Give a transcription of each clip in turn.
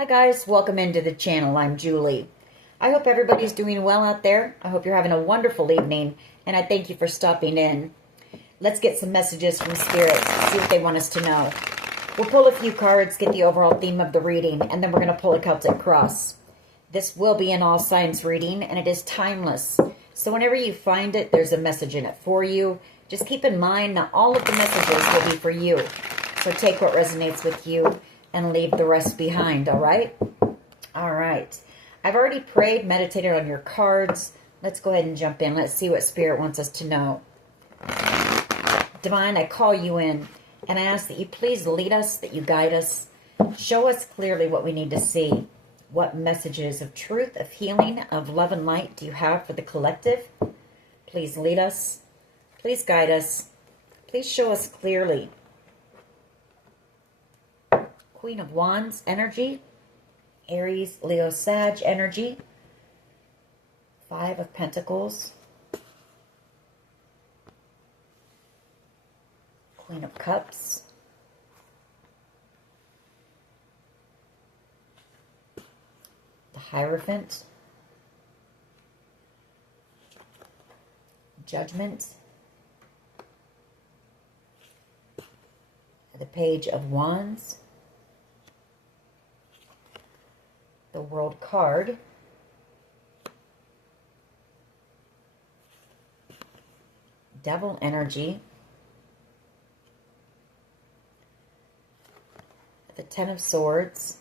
Hi guys, welcome into the channel. I'm Julie. I hope everybody's doing well out there. I hope you're having a wonderful evening, and I thank you for stopping in. Let's get some messages from Spirit, see what they want us to know. We'll pull a few cards, get the overall theme of the reading, and then we're going to pull a Celtic cross. This will be an all signs reading, and it is timeless. So whenever you find it, there's a message in it for you. Just keep in mind that all of the messages will be for you. So take what resonates with you and leave the rest behind, all right? All right. I've already prayed, meditated on your cards. Let's go ahead and jump in. Let's see what Spirit wants us to know. Divine, I call you in, and I ask that you please lead us, that you guide us. Show us clearly what we need to see. What messages of truth, of healing, of love and light do you have for the collective? Please lead us. Please guide us. Please show us clearly. Queen of Wands energy, Aries, Leo, Sag energy, Five of Pentacles, Queen of Cups, the Hierophant, Judgment, the Page of Wands, the World card, Devil energy, the Ten of Swords,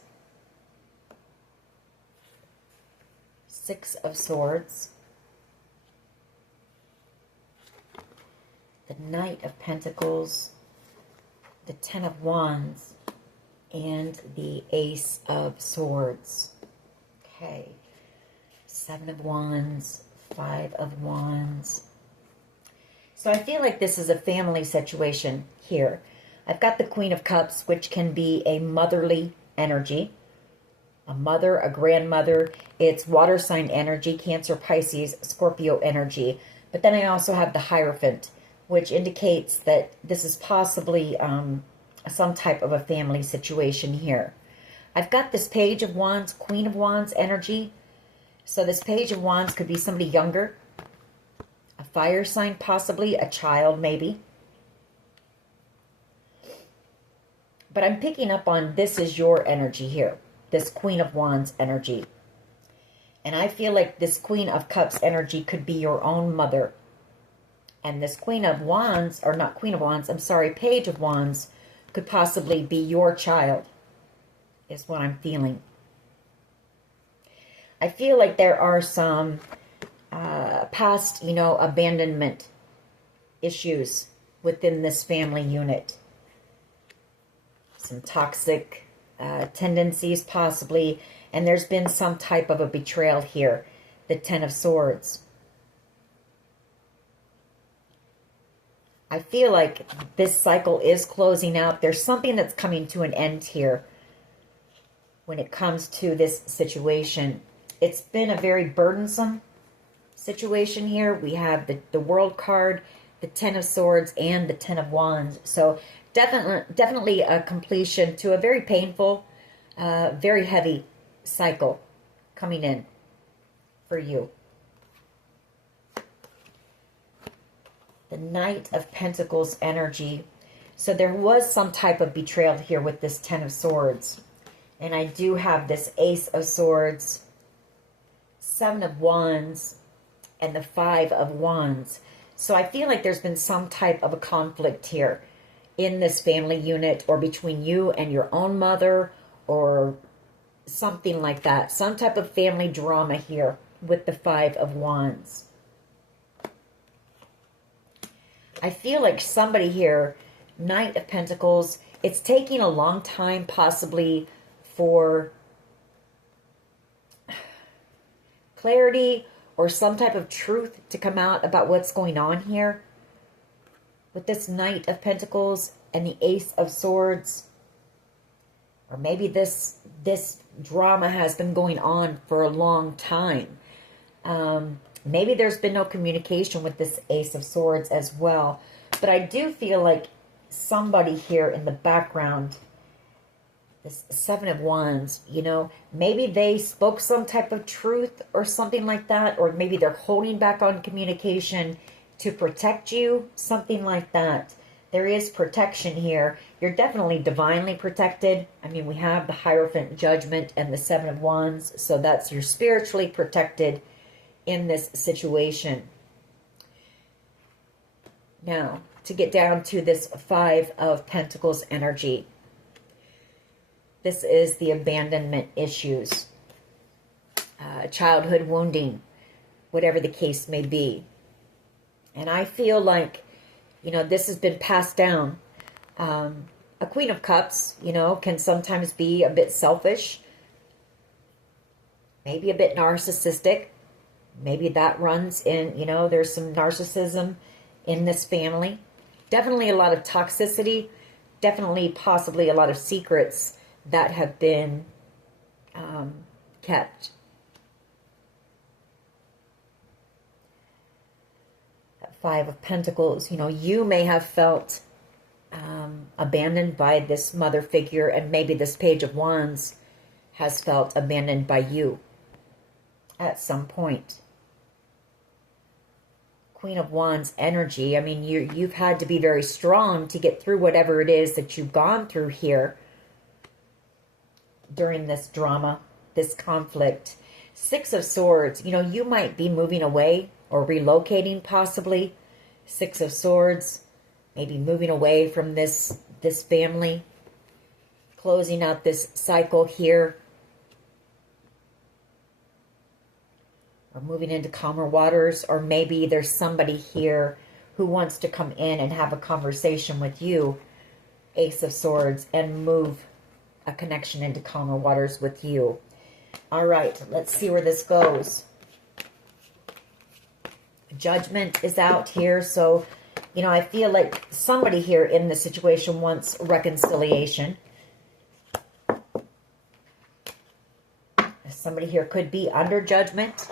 Six of Swords, the Knight of Pentacles, the Ten of Wands, and the Ace of Swords. Okay, Seven of Wands, Five of Wands. So I feel like this is a family situation here. I've got the Queen of Cups, which can be a motherly energy. A mother, a grandmother. It's water sign energy, Cancer, Pisces, Scorpio energy. But then I also have the Hierophant, which indicates that this is possibly some type of a family situation here. I've got this Page of Wands, Queen of Wands energy. So this Page of Wands could be somebody younger, a fire sign possibly, a child maybe. But I'm picking up on this is your energy here, this Queen of Wands energy. And I feel like this Queen of Cups energy could be your own mother. And this Queen of Wands, or not Queen of Wands, I'm sorry, Page of Wands, could possibly be your child, is what I'm feeling. I feel like there are some past, abandonment issues within this family unit. Some toxic tendencies possibly, and there's been some type of a betrayal here, the Ten of Swords. I feel like this cycle is closing out. There's something that's coming to an end here when it comes to this situation. It's been a very burdensome situation here. We have the World card, the Ten of Swords, and the Ten of Wands. So definitely a completion to a very painful, very heavy cycle coming in for you. The Knight of Pentacles energy. So there was some type of betrayal here with this Ten of Swords. And I do have this Ace of Swords, Seven of Wands, and the Five of Wands. So I feel like there's been some type of a conflict here in this family unit, or between you and your own mother, or something like that. Some type of family drama here with the Five of Wands. I feel like somebody here, Knight of Pentacles, it's taking a long time possibly for clarity or some type of truth to come out about what's going on here with this Knight of Pentacles and the Ace of Swords. Or maybe this drama has been going on for a long time. Maybe there's been no communication with this Ace of Swords as well. But I do feel like somebody here in the background This Seven of Wands, you know, maybe they spoke some type of truth or something like that, or maybe they're holding back on communication to protect you, something like that. There is protection here. You're definitely divinely protected. I mean, we have the Hierophant, Judgment, and the Seven of Wands, so that's, you're spiritually protected in this situation. Now, to get down to this Five of Pentacles energy. This is the abandonment issues, childhood wounding, whatever the case may be. And I feel like, you know, this has been passed down. A Queen of Cups, you know, can sometimes be a bit selfish, maybe a bit narcissistic. Maybe that runs in, you know, there's some narcissism in this family. Definitely a lot of toxicity, definitely possibly a lot of secrets that have been kept. That Five of Pentacles, you know, you may have felt abandoned by this mother figure, and maybe this Page of Wands has felt abandoned by you at some point. Queen of Wands energy, I mean, you've had to be very strong to get through whatever it is that you've gone through here during this drama, this conflict. Six of Swords, you know, you might be moving away or relocating possibly. Six of Swords, maybe moving away from this family, closing out this cycle here, or moving into calmer waters. Or maybe there's somebody here who wants to come in and have a conversation with you, Ace of Swords, and move a connection into calmer waters with you. All right, let's see where this goes. Judgment is out here, so, you know, I feel like somebody here in this situation wants reconciliation. Somebody here could be under judgment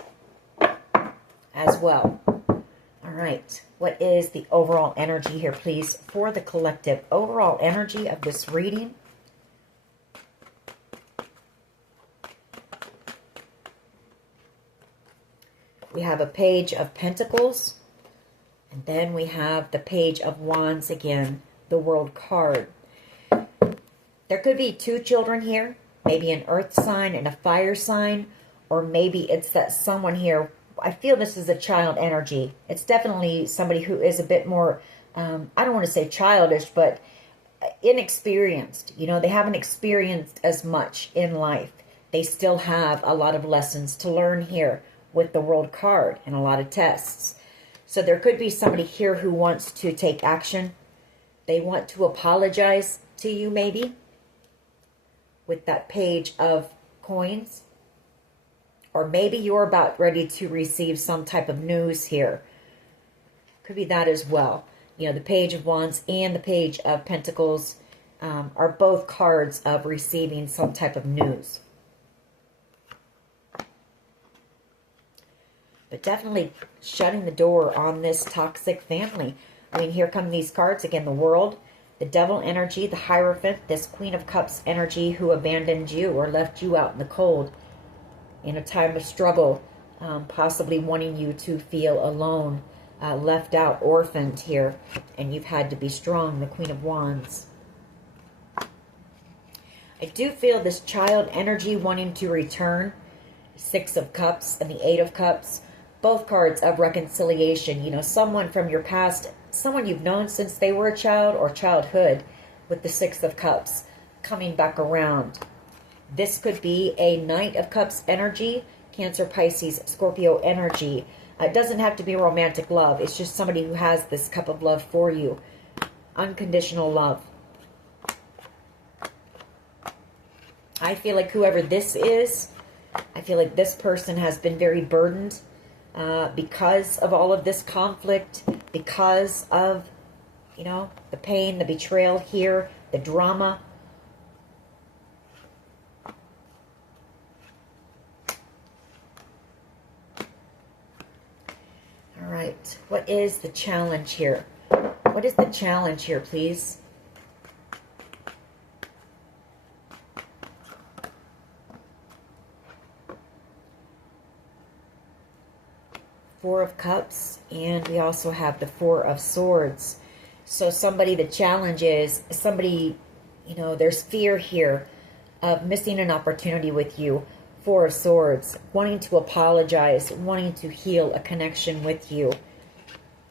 as well. All right, what is the overall energy here, please, for the collective? Overall energy of this reading. We have a Page of Pentacles, and then we have the Page of Wands again, the World card. There could be two children here, maybe an earth sign and a fire sign, or maybe it's that someone here, I feel this is a child energy. It's definitely somebody who is a bit more, I don't want to say childish, but inexperienced. You know, they haven't experienced as much in life. They still have a lot of lessons to learn here with the World card and a lot of tests. So there could be somebody here who wants to take action. They want to apologize to you maybe with that Page of Coins. Or maybe you're about ready to receive some type of news here. Could be that as well. You know, the Page of Wands and the Page of Pentacles are both cards of receiving some type of news. But definitely shutting the door on this toxic family. I mean, here come these cards again. The World, the Devil energy, the Hierophant, this Queen of Cups energy who abandoned you or left you out in the cold in a time of struggle, possibly wanting you to feel alone, left out, orphaned here, and you've had to be strong, the Queen of Wands. I do feel this child energy wanting to return, Six of Cups and the Eight of Cups, both cards of reconciliation. You know, someone from your past, someone you've known since they were a child or childhood, with the Six of Cups coming back around. This could be a Knight of Cups energy, Cancer, Pisces, Scorpio energy. It doesn't have to be romantic love. It's just somebody who has this cup of love for you. Unconditional love. I feel like whoever this is, I feel like this person has been very burdened because of all of this conflict, because of, you know, the pain, the betrayal here, the drama. All right, what is the challenge here? What is the challenge here, please? Four of Cups, and we also have the Four of Swords. So somebody, the challenge is somebody, you know, there's fear here of missing an opportunity with you. Four of Swords, wanting to apologize, wanting to heal a connection with you.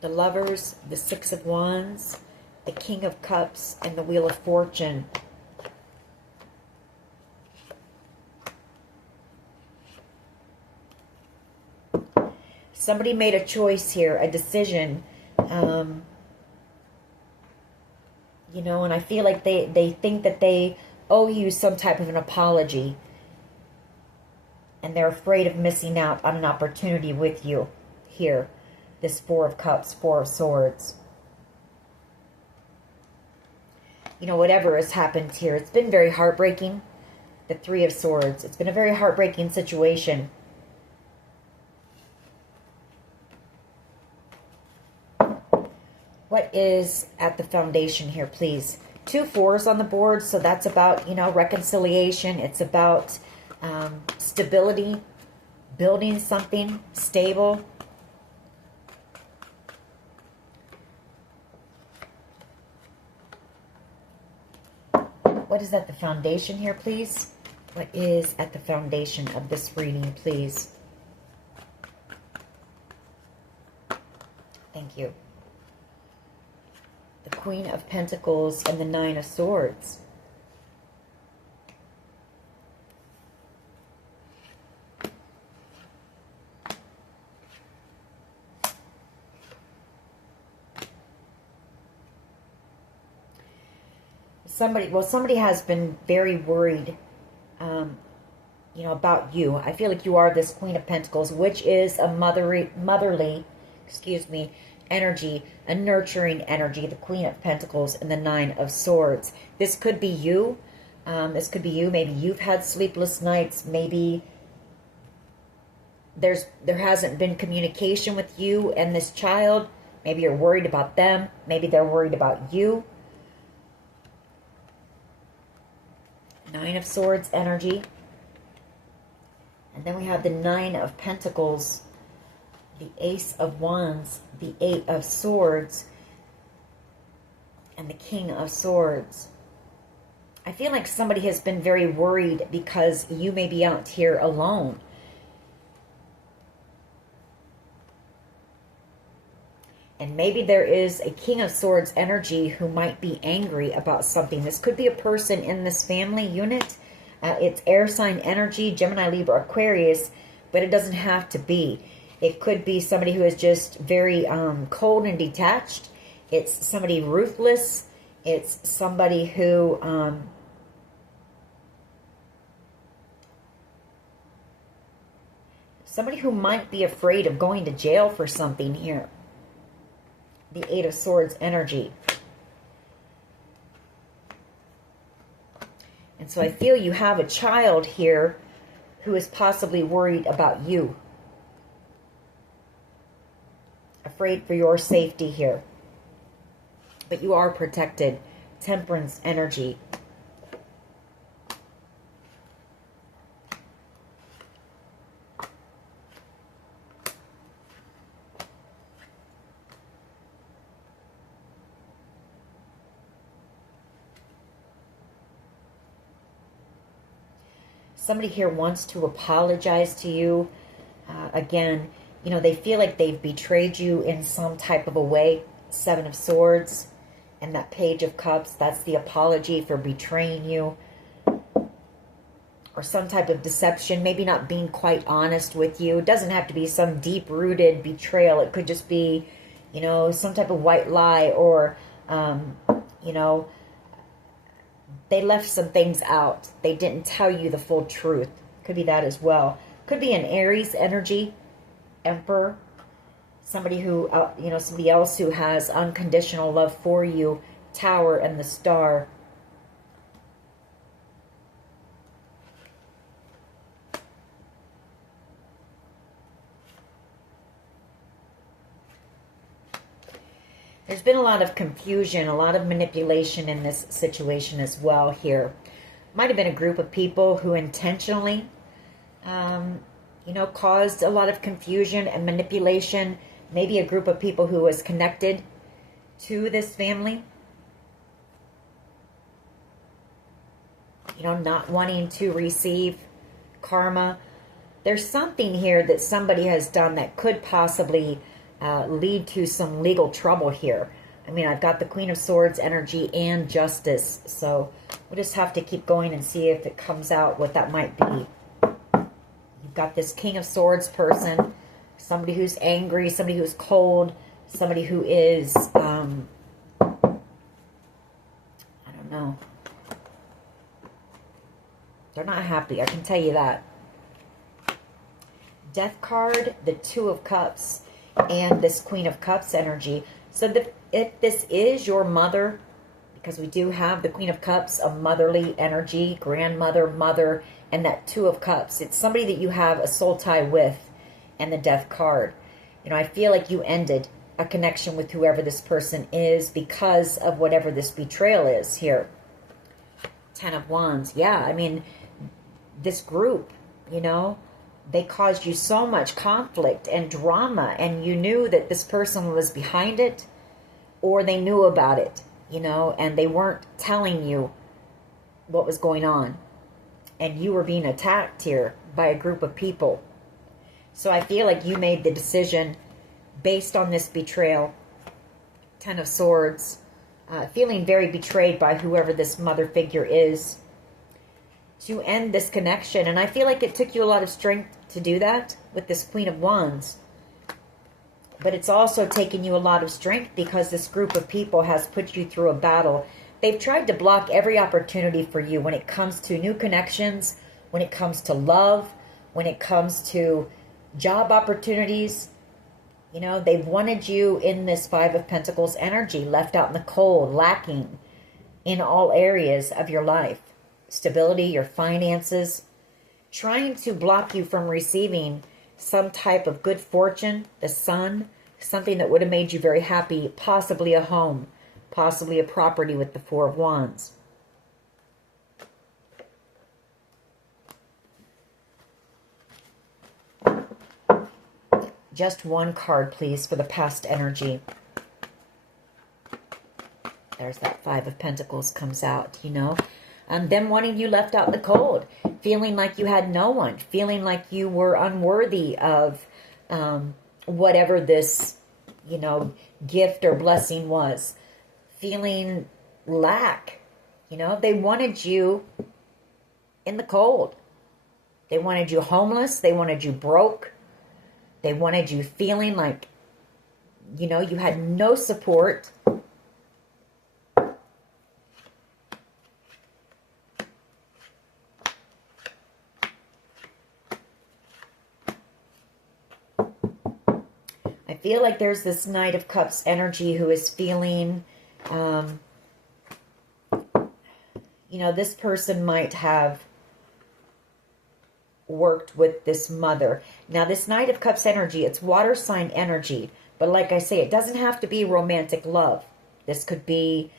The Lovers, the Six of Wands, the King of Cups, and the Wheel of Fortune. Somebody made a choice here, a decision. You know, and I feel like they think that they owe you some type of an apology. And they're afraid of missing out on an opportunity with you here. This Four of Cups, Four of Swords. You know, whatever has happened here, it's been very heartbreaking. The Three of Swords. It's been a very heartbreaking situation. What is at the foundation here, please? Two fours on the board, so that's about, you know, reconciliation. It's about stability, building something stable. What is at the foundation here, please? What is at the foundation of this reading, please? Thank you. The Queen of Pentacles and the Nine of Swords. Somebody has been very worried, you know, about you. I feel like you are this Queen of Pentacles, which is a motherly, energy, a nurturing energy. The Queen of Pentacles and the Nine of Swords. This could be you. This could be you. Maybe you've had sleepless nights. Maybe there hasn't been communication with you and this child. Maybe you're worried about them. Maybe they're worried about you. Nine of Swords energy. And then we have the Nine of Pentacles, the Ace of Wands, the Eight of Swords, and the King of Swords. I feel like somebody has been very worried because you may be out here alone. And maybe there is a King of Swords energy who might be angry about something. This could be a person in this family unit. It's air sign energy, Gemini, Libra, Aquarius, but it doesn't have to be. It could be somebody who is just very cold and detached. It's somebody ruthless. It's somebody who might be afraid of going to jail for something here. The Eight of Swords energy. And so I feel you have a child here who is possibly worried about you. Afraid for your safety here. But you are protected. Temperance energy. Somebody here wants to apologize to you. Again, you know, they feel like they've betrayed you in some type of a way. Seven of Swords and that Page of Cups. That's the apology for betraying you. Or some type of deception. Maybe not being quite honest with you. It doesn't have to be some deep-rooted betrayal. It could just be, you know, some type of white lie. Or, you know, they left some things out. They didn't tell you the full truth. Could be that as well. Could be an Aries energy. Emperor. Somebody who, you know, somebody else who has unconditional love for you. Tower and the Star. There's been a lot of confusion, a lot of manipulation in this situation as well here. Might have been a group of people who intentionally, you know, caused a lot of confusion and manipulation. Maybe a group of people who was connected to this family. You know, not wanting to receive karma. There's something here that somebody has done that could possibly lead to some legal trouble here. I mean, I've got the Queen of Swords energy and Justice. So we'll just have to keep going and see if it comes out what that might be. You've got this King of Swords person. Somebody who's angry. Somebody who's cold. Somebody who is, I don't know. They're not happy, I can tell you that. Death card, the Two of Cups, and this Queen of Cups energy. So if this is your mother, because we do have the Queen of Cups, a motherly energy, grandmother, mother, and that Two of Cups. It's somebody that you have a soul tie with, and the Death card. You know, I feel like you ended a connection with whoever this person is because of whatever this betrayal is here. Ten of Wands. Yeah, I mean, this group, you know, they caused you so much conflict and drama, and you knew that this person was behind it, or they knew about it, you know, and they weren't telling you what was going on. And you were being attacked here by a group of people. So I feel like you made the decision based on this betrayal. Ten of Swords. Feeling very betrayed by whoever this mother figure is, to end this connection. And I feel like it took you a lot of strength to do that with this Queen of Wands. But it's also taken you a lot of strength because this group of people has put you through a battle. They've tried to block every opportunity for you when it comes to new connections, when it comes to love, when it comes to job opportunities. You know, they've wanted you in this Five of Pentacles energy, left out in the cold, lacking in all areas of your life. Stability, your finances, trying to block you from receiving some type of good fortune, the sun, something that would have made you very happy, possibly a home, possibly a property with the Four of Wands. Just one card, please, for the past energy. There's that Five of Pentacles comes out, you know. Them wanting you left out in the cold, feeling like you had no one, feeling like you were unworthy of whatever this, you know, gift or blessing was. Feeling lack, you know. They wanted you in the cold. They wanted you homeless. They wanted you broke. They wanted you feeling like, you know, you had no support. I feel like there's this Knight of Cups energy who is feeling, you know, this person might have worked with this mother. Now, this Knight of Cups energy, it's water sign energy. But like I say, it doesn't have to be romantic love. This could be,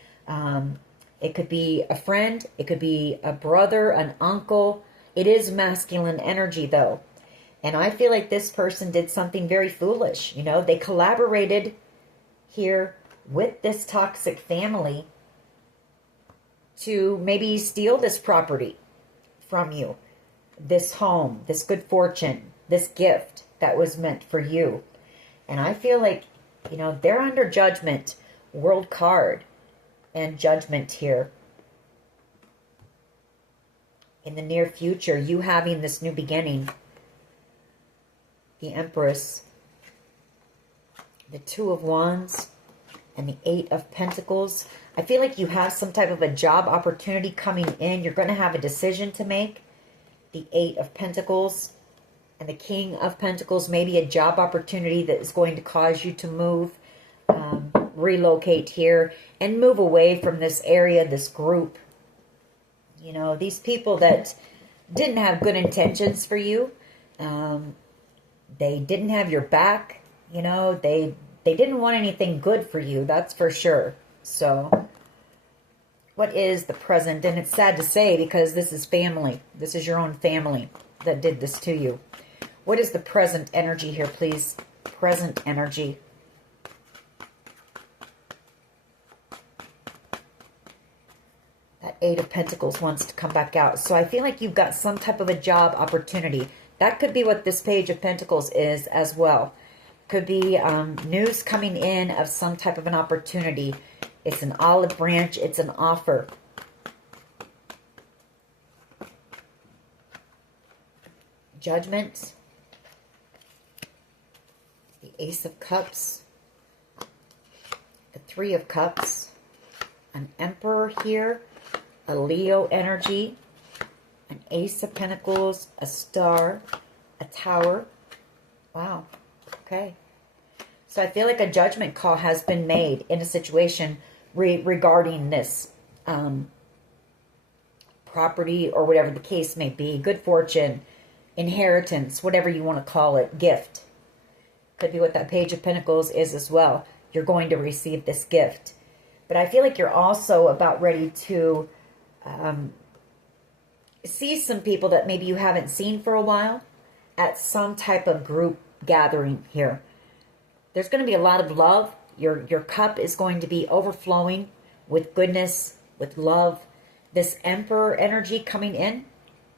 it could be a friend. It could be a brother, an uncle. It is masculine energy, though. And I feel like this person did something very foolish. You know, they collaborated here with this toxic family to maybe steal this property from you. This home, this good fortune, this gift that was meant for you. And I feel like, you know, they're under judgment. World card and judgment here. In the near future, you having this new beginning. The Empress, the Two of Wands, and the Eight of Pentacles. I feel like you have some type of a job opportunity coming in. You're going to have a decision to make. The Eight of Pentacles and the King of Pentacles. Maybe a job opportunity that is going to cause you to move, relocate here, and move away from this area, this group. You know, these people that didn't have good intentions for you. They didn't have your back, you know, they didn't want anything good for you, that's for sure. So, what is the present? And it's sad to say because this is family. This is your own family that did this to you. What is the present energy here, please? Present energy. That Eight of Pentacles wants to come back out. So I feel like you've got some type of a job opportunity. That could be what this Page of Pentacles is as well. Could be news coming in of some type of an opportunity. It's an olive branch. It's an offer. Judgment. The Ace of Cups. The Three of Cups. An Emperor here. A Leo energy. An Ace of Pentacles. A Star. A Tower. Wow. Okay. So I feel like a judgment call has been made in a situation regarding this property or whatever the case may be. Good fortune, inheritance, whatever you want to call it, gift. Could be what that Page of Pentacles is as well. You're going to receive this gift. But I feel like you're also about ready to see some people that maybe you haven't seen for a while at some type of group gathering here. There's going to be a lot of love. Your cup is going to be overflowing with goodness, with love. This Emperor energy coming in,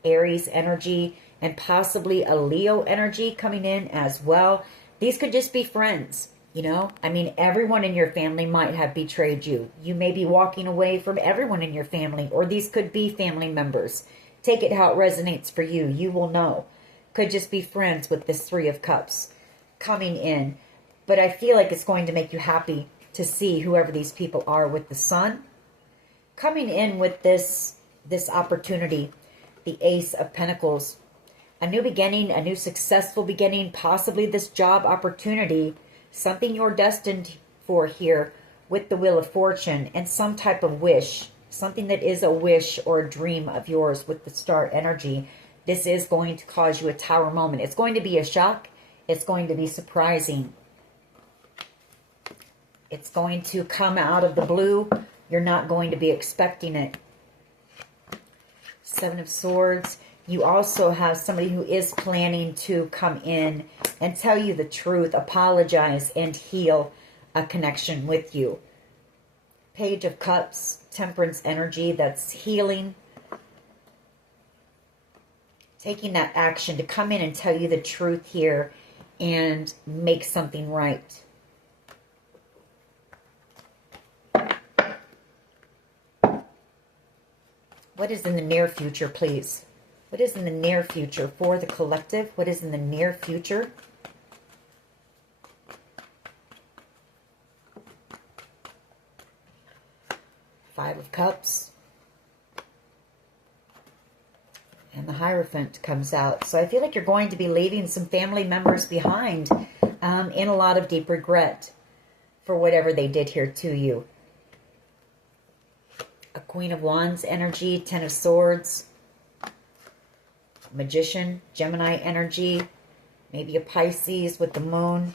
Aries energy, and possibly a Leo energy coming in as well. These could just be friends, you know. I mean, everyone in your family might have betrayed you. You may be walking away from everyone in your family, or these could be family members. Take it how it resonates for you. You will know. Could just be friends with this Three of Cups coming in. But I feel like it's going to make you happy to see whoever these people are with the Sun. Coming in with this opportunity, the Ace of Pentacles. A new beginning, a new successful beginning, possibly this job opportunity, something you're destined for here with the Wheel of Fortune, and some type of wish, something that is a wish or a dream of yours with the Star energy. This is going to cause you a Tower moment. It's going to be a shock. It's going to be surprising. It's going to come out of the blue. You're not going to be expecting it. Seven of Swords. You also have somebody who is planning to come in and tell you the truth, apologize, and heal a connection with you. Page of Cups, Temperance energy, that's healing. Taking that action to come in and tell you the truth here and make something right. What is in the near future, please? What is in the near future for the collective? What is in the near future? Five of Cups. And the Hierophant comes out. So I feel like you're going to be leaving some family members behind in a lot of deep regret for whatever they did here to you. A Queen of Wands energy, Ten of Swords. Magician, Gemini energy, maybe a Pisces with the Moon,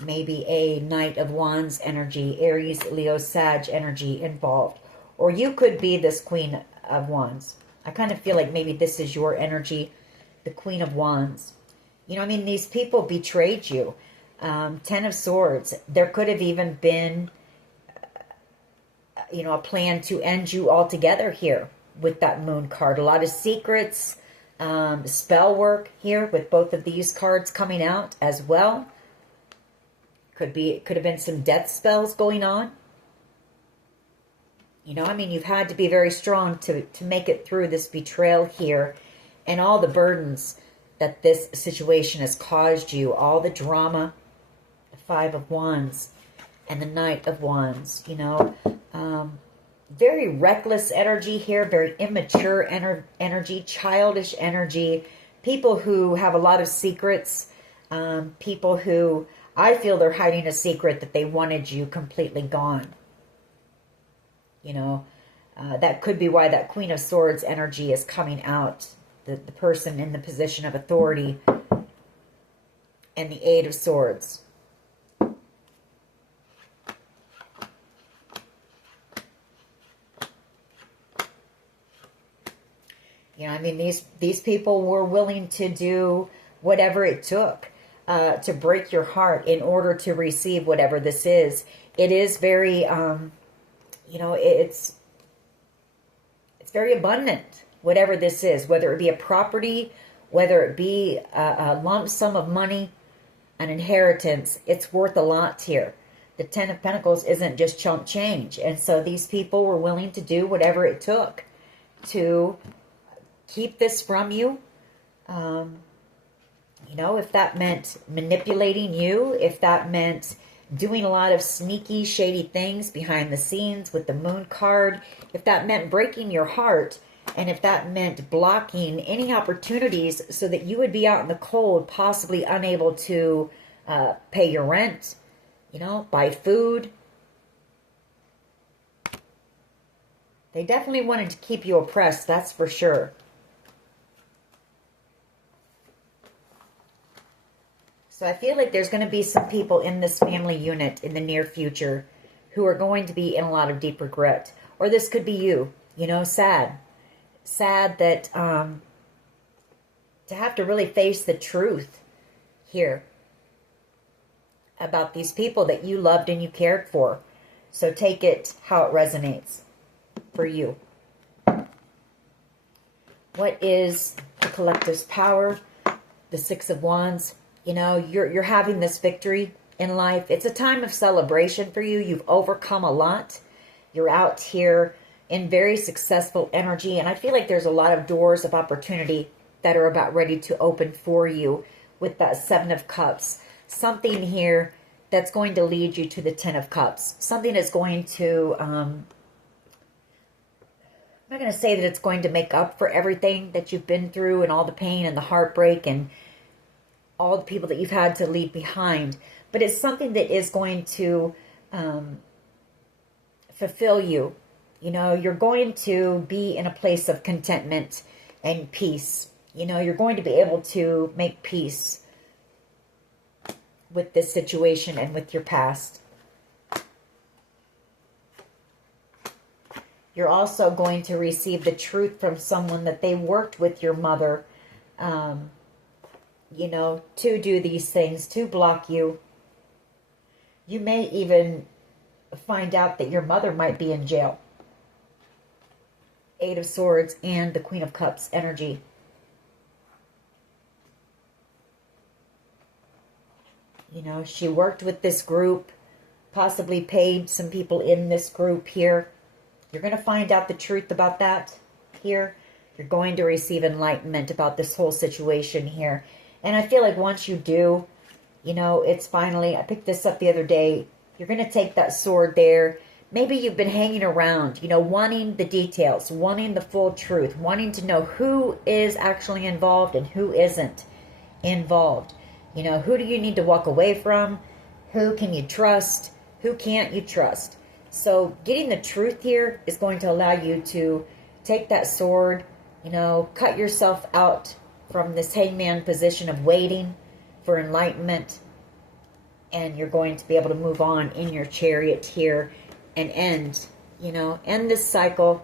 maybe a Knight of Wands energy, Aries, Leo, Sag energy involved. Or you could be this Queen of Wands. I kind of feel like maybe this is your energy, the Queen of Wands. You know, I mean, these people betrayed you. Ten of Swords. There could have even been, you know, a plan to end you altogether here with that Moon card. A lot of secrets. Spell work here with both of these cards coming out as well. Could have been some death spells going on. You know, I mean, you've had to be very strong to make it through this betrayal here and all the burdens that this situation has caused you, all the drama. The Five of Wands and the Knight of Wands, you know. Very reckless energy here, very immature energy, childish energy. People who have a lot of secrets. People who, I feel they're hiding a secret that they wanted you completely gone. You know, that could be why that Queen of Swords energy is coming out. The person in the position of authority. And the Eight of Swords. You know, I mean, these people were willing to do whatever it took to break your heart in order to receive whatever this is. It is very, you know, it's very abundant, whatever this is, whether it be a property, whether it be a lump sum of money, an inheritance. It's worth a lot here. The Ten of Pentacles isn't just chump change. And so these people were willing to do whatever it took to keep this from you. You know, if that meant manipulating you, if that meant doing a lot of sneaky, shady things behind the scenes with the Moon card, if that meant breaking your heart, and if that meant blocking any opportunities so that you would be out in the cold, possibly unable to pay your rent, you know, buy food. They definitely wanted to keep you oppressed, that's for sure. So I feel like there's going to be some people in this family unit in the near future who are going to be in a lot of deep regret. Or this could be you, you know, sad. Sad that to have to really face the truth here about these people that you loved and you cared for. So take it how it resonates for you. What is the collective's power? The Six of Wands. You know, you're having this victory in life. It's a time of celebration for you. You've overcome a lot. You're out here in very successful energy. And I feel like there's a lot of doors of opportunity that are about ready to open for you with that Seven of Cups. Something here that's going to lead you to the Ten of Cups. Something that's going to, I'm not going to say that it's going to make up for everything that you've been through and all the pain and the heartbreak and all the people that you've had to leave behind. But it's something that is going to fulfill you. You know, you're going to be in a place of contentment and peace. You know, you're going to be able to make peace with this situation and with your past. You're also going to receive the truth from someone that they worked with your mother, you know, to do these things, to block you. You may even find out that your mother might be in jail. Eight of Swords and the Queen of Cups energy. You know, she worked with this group, possibly paid some people in this group here. You're going to find out the truth about that here. You're going to receive enlightenment about this whole situation here. And I feel like once you do, you know, it's finally, I picked this up the other day. You're going to take that sword there. Maybe you've been hanging around, you know, wanting the details, wanting the full truth, wanting to know who is actually involved and who isn't involved. You know, who do you need to walk away from? Who can you trust? Who can't you trust? So getting the truth here is going to allow you to take that sword, you know, cut yourself out from this hangman position of waiting for enlightenment. And you're going to be able to move on in your chariot here and end, you know, end this cycle.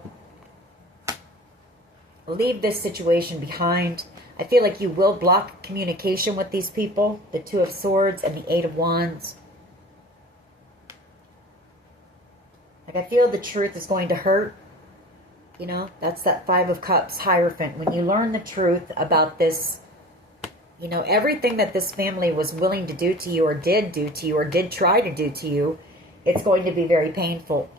Leave this situation behind. I feel like you will block communication with these people. The Two of Swords and the Eight of Wands. Like, I feel the truth is going to hurt. You know, that's that Five of Cups Hierophant. When you learn the truth about this, you know, everything that this family was willing to do to you or did do to you or did try to do to you, it's going to be very painful.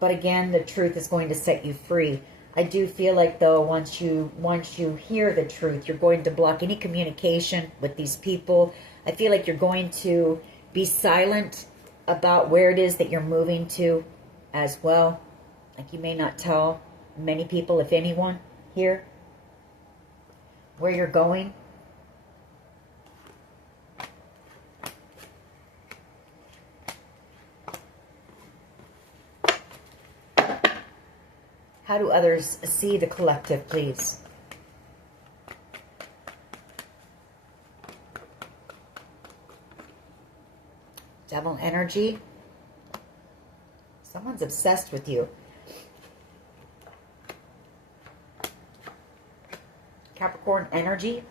But again, the truth is going to set you free. I do feel like, though, once you hear the truth, you're going to block any communication with these people. I feel like you're going to be silent about where it is that you're moving to as well. Like, you may not tell many people, if anyone, here where you're going. How do others see the collective, please? Devil energy. Someone's obsessed with you. Capricorn energy.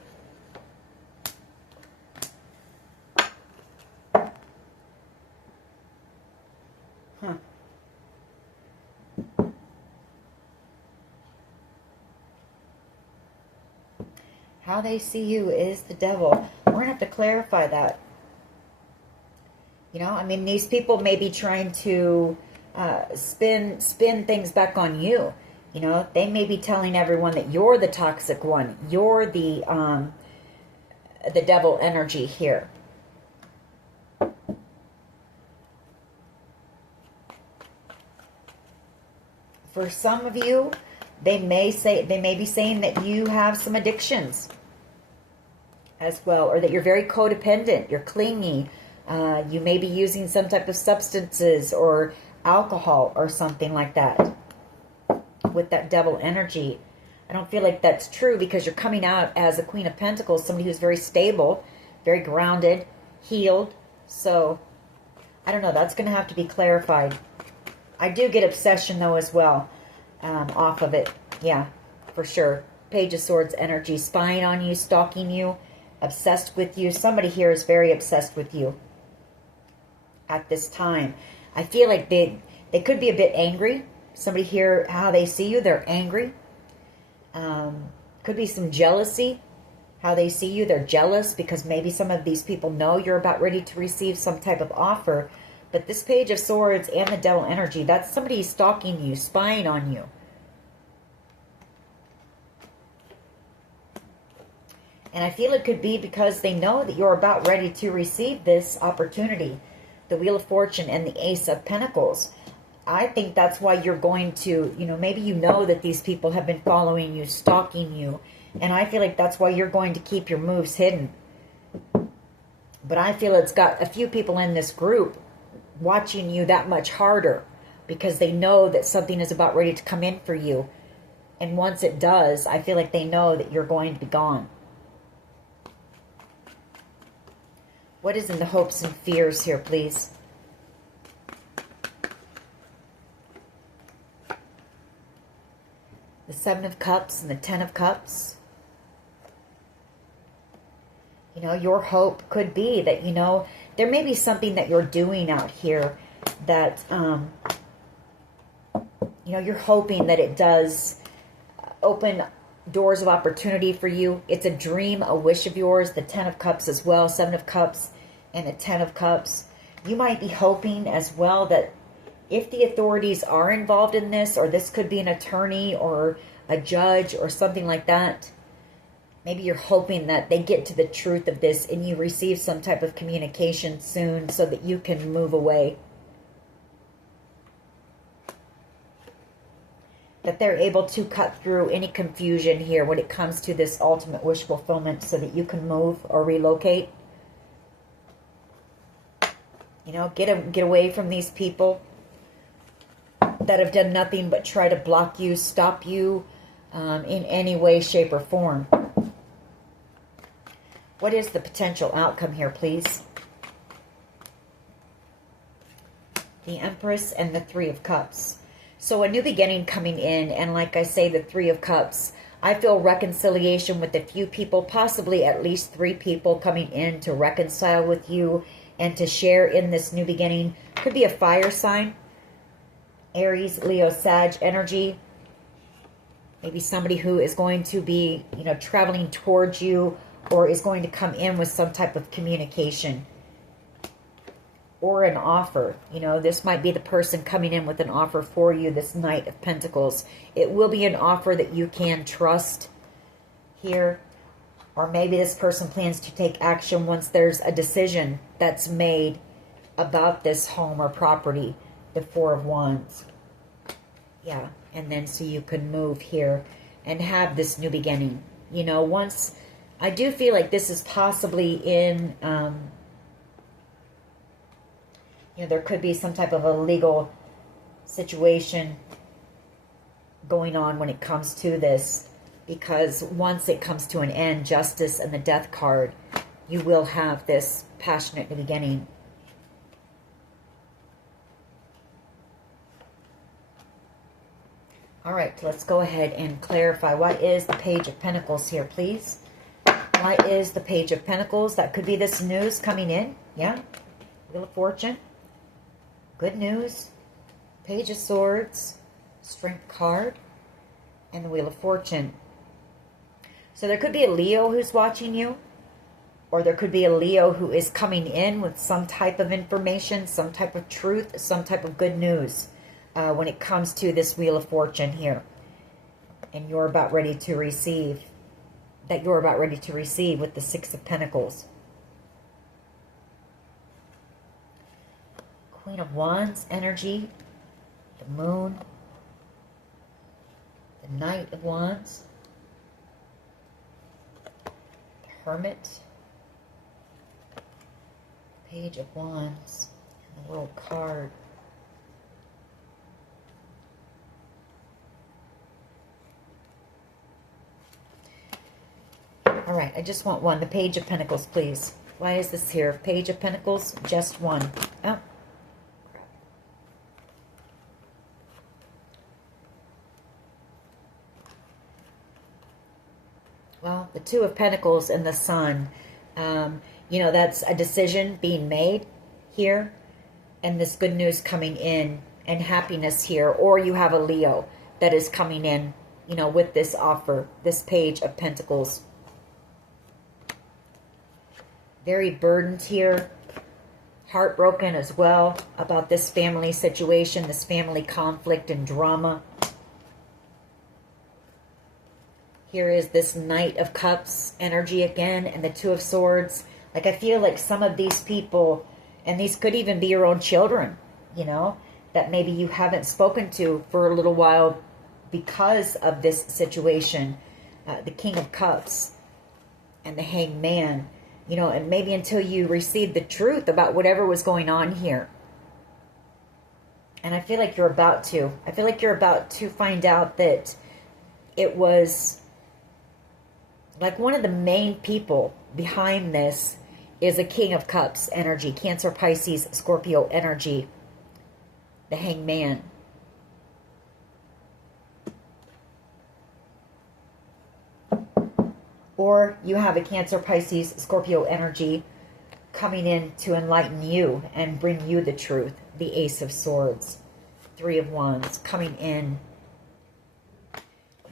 How they see you is the devil. We're going to have to clarify that. You know, I mean, these people may be trying to spin things back on you. You know, they may be telling everyone that you're the toxic one. You're the devil energy here. For some of you, they may be saying that you have some addictions as well, or that you're very codependent, you're clingy. You may be using some type of substances or alcohol or something like that with that devil energy. I don't feel like that's true because you're coming out as a Queen of Pentacles, somebody who's very stable, very grounded, healed. So, I don't know. That's going to have to be clarified. I do get obsession, though, as well, off of it. Yeah, for sure. Page of Swords energy, spying on you, stalking you, obsessed with you. Somebody here is very obsessed with you at this time. I feel like they could be a bit angry. Somebody here, how they see you, they're angry. Could be some jealousy. How they see you, they're jealous because maybe some of these people know you're about ready to receive some type of offer. But this Page of Swords and the devil energy, that's somebody stalking you, spying on you. And I feel it could be because they know that you're about ready to receive this opportunity. The Wheel of Fortune and the Ace of Pentacles. I think that's why you're going to, you know, maybe you know that these people have been following you, stalking you. And I feel like that's why you're going to keep your moves hidden. But I feel it's got a few people in this group watching you that much harder because they know that something is about ready to come in for you. And once it does, I feel like they know that you're going to be gone. What is in the hopes and fears here, please? The Seven of Cups and the Ten of Cups. You know, your hope could be that, you know, there may be something that you're doing out here that, you know, you're hoping that it does open doors of opportunity for you. It's a dream, a wish of yours. The Ten of Cups as well, Seven of Cups and the Ten of Cups. You might be hoping as well that if the authorities are involved in this, or this could be an attorney or a judge or something like that, maybe you're hoping that they get to the truth of this and you receive some type of communication soon so that you can move away. That they're able to cut through any confusion here when it comes to this ultimate wish fulfillment so that you can move or relocate. You know, get away from these people that have done nothing but try to block you, stop you in any way, shape, or form. What is the potential outcome here, please? The Empress and the Three of Cups. So a new beginning coming in, and like I say, the Three of Cups. I feel reconciliation with a few people, possibly at least 3 people coming in to reconcile with you and to share in this new beginning. Could be a fire sign. Aries, Leo, Sag energy. Maybe somebody who is going to be, you know, traveling towards you or is going to come in with some type of communication or an offer. You know, this might be the person coming in with an offer for you, this Knight of Pentacles. It will be an offer that you can trust here. Or maybe this person plans to take action once there's a decision that's made about this home or property. The Four of Wands. Yeah, and then so you can move here and have this new beginning. You know, once, I do feel like this is possibly in, you know, there could be some type of a legal situation going on when it comes to this. Because once it comes to an end, Justice and the Death card, you will have this passionate new beginning. All right, let's go ahead and clarify. What is the Page of Pentacles here, please? What is the Page of Pentacles? That could be this news coming in. Yeah. Wheel of Fortune. Good news. Page of Swords. Strength card. And the Wheel of Fortune. So there could be a Leo who's watching you, or there could be a Leo who is coming in with some type of information, some type of truth, some type of good news when it comes to this Wheel of Fortune here. And you're about ready to receive, that you're about ready to receive with the Six of Pentacles. Queen of Wands energy, the Moon, the Knight of Wands, the Hermit, Page of Wands, and the World card. All right, I just want one. The Page of Pentacles, please. Why is this here? Page of Pentacles, just one. Oh. Well, the Two of Pentacles and the Sun. You know, that's a decision being made here. And this good news coming in. And happiness here. Or you have a Leo that is coming in, you know, with this offer. This Page of Pentacles. Very burdened here. Heartbroken as well about this family situation. This family conflict and drama. Here is this Knight of Cups energy again, and the Two of Swords. Like, I feel like some of these people, and these could even be your own children, you know, that maybe you haven't spoken to for a little while because of this situation. The King of Cups and the Hanged Man, you know, and maybe until you received the truth about whatever was going on here. And I feel like you're about to. I feel like you're about to find out that it was... like, one of the main people behind this is a King of Cups energy. Cancer, Pisces, Scorpio energy. The Hanged Man. Or you have a Cancer, Pisces, Scorpio energy coming in to enlighten you and bring you the truth. The Ace of Swords. Three of Wands coming in.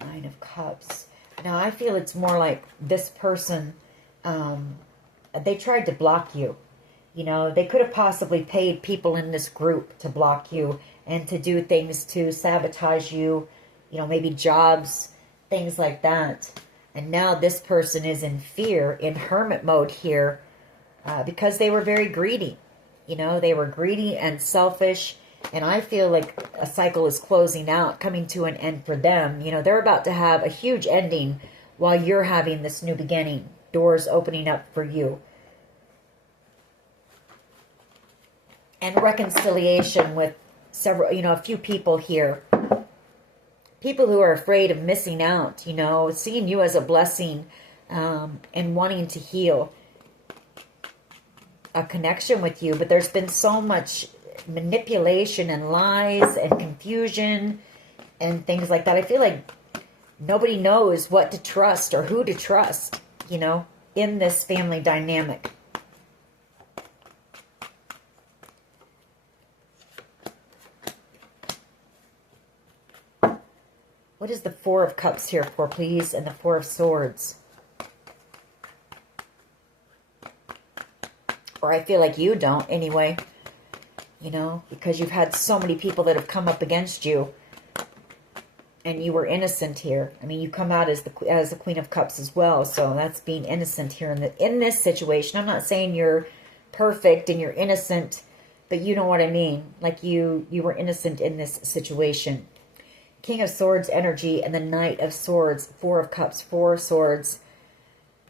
Nine of Cups. Now, I feel it's more like this person, they tried to block you. You know, they could have possibly paid people in this group to block you and to do things to sabotage you, you know, maybe jobs, things like that. And now this person is in fear, in hermit mode here, because they were very greedy. You know, they were greedy and selfish. And I feel like a cycle is closing out, coming to an end for them. You know, they're about to have a huge ending while you're having this new beginning. Doors opening up for you. And reconciliation with several, you know, a few people here. People who are afraid of missing out, you know, seeing you as a blessing and wanting to heal a connection with you. But there's been so much manipulation and lies and confusion and things like that. I feel like nobody knows what to trust or who to trust, you know, in this family dynamic. What is the Four of Cups here for, please? And the Four of Swords. Or I feel like you don't anyway. You know, because you've had so many people that have come up against you. And you were innocent here. I mean, you come out as the Queen of Cups as well. So that's being innocent here in this situation. I'm not saying you're perfect and you're innocent, but you know what I mean. Like you were innocent in this situation. King of Swords energy and the Knight of Swords. Four of Cups, Four of Swords.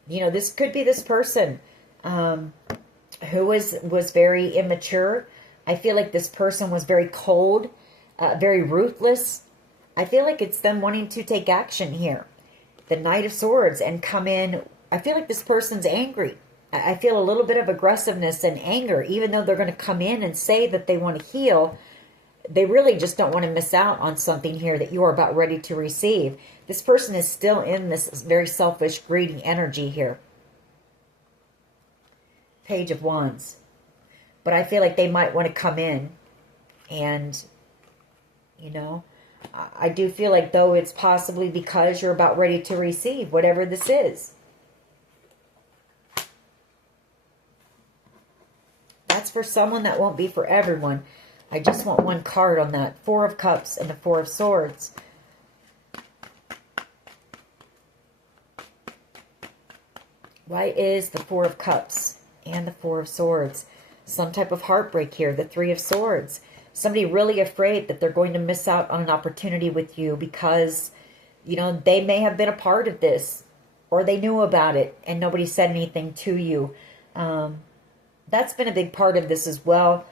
You know, this could be this person who was very immature. I feel like this person was very cold, very ruthless. I feel like it's them wanting to take action here. The Knight of Swords and come in. I feel like this person's angry. I feel a little bit of aggressiveness and anger, even though they're going to come in and say that they want to heal. They really just don't want to miss out on something here that you are about ready to receive. This person is still in this very selfish, greedy energy here. Page of Wands. But I feel like they might want to come in and, you know, I do feel like, though, it's possibly because you're about ready to receive whatever this is. That's for someone, that won't be for everyone. I just want one card on that. Four of Cups and the Four of Swords. Why is the Four of Cups and the Four of Swords? Some type of heartbreak here. The Three of Swords. Somebody really afraid that they're going to miss out on an opportunity with you because, you know, they may have been a part of this, or they knew about it and nobody said anything to you. That's been a big part of this as well.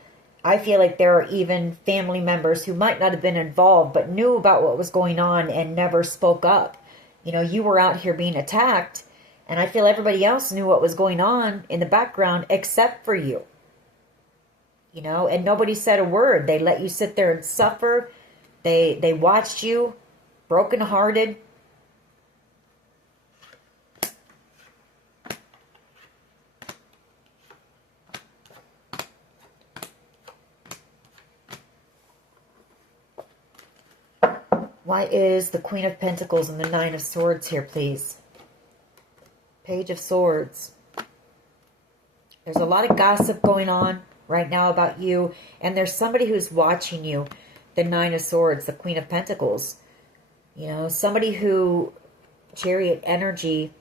I feel like there are even family members who might not have been involved but knew about what was going on and never spoke up. You know, you were out here being attacked, and I feel everybody else knew what was going on in the background except for you. You know, and nobody said a word. They let you sit there and suffer. They watched you, brokenhearted. Why is the Queen of Pentacles and the Nine of Swords here, please? Page of Swords. There's a lot of gossip going on right now about you, and there's somebody who's watching you. The Nine of Swords, the Queen of Pentacles. You know, somebody who, Chariot energy.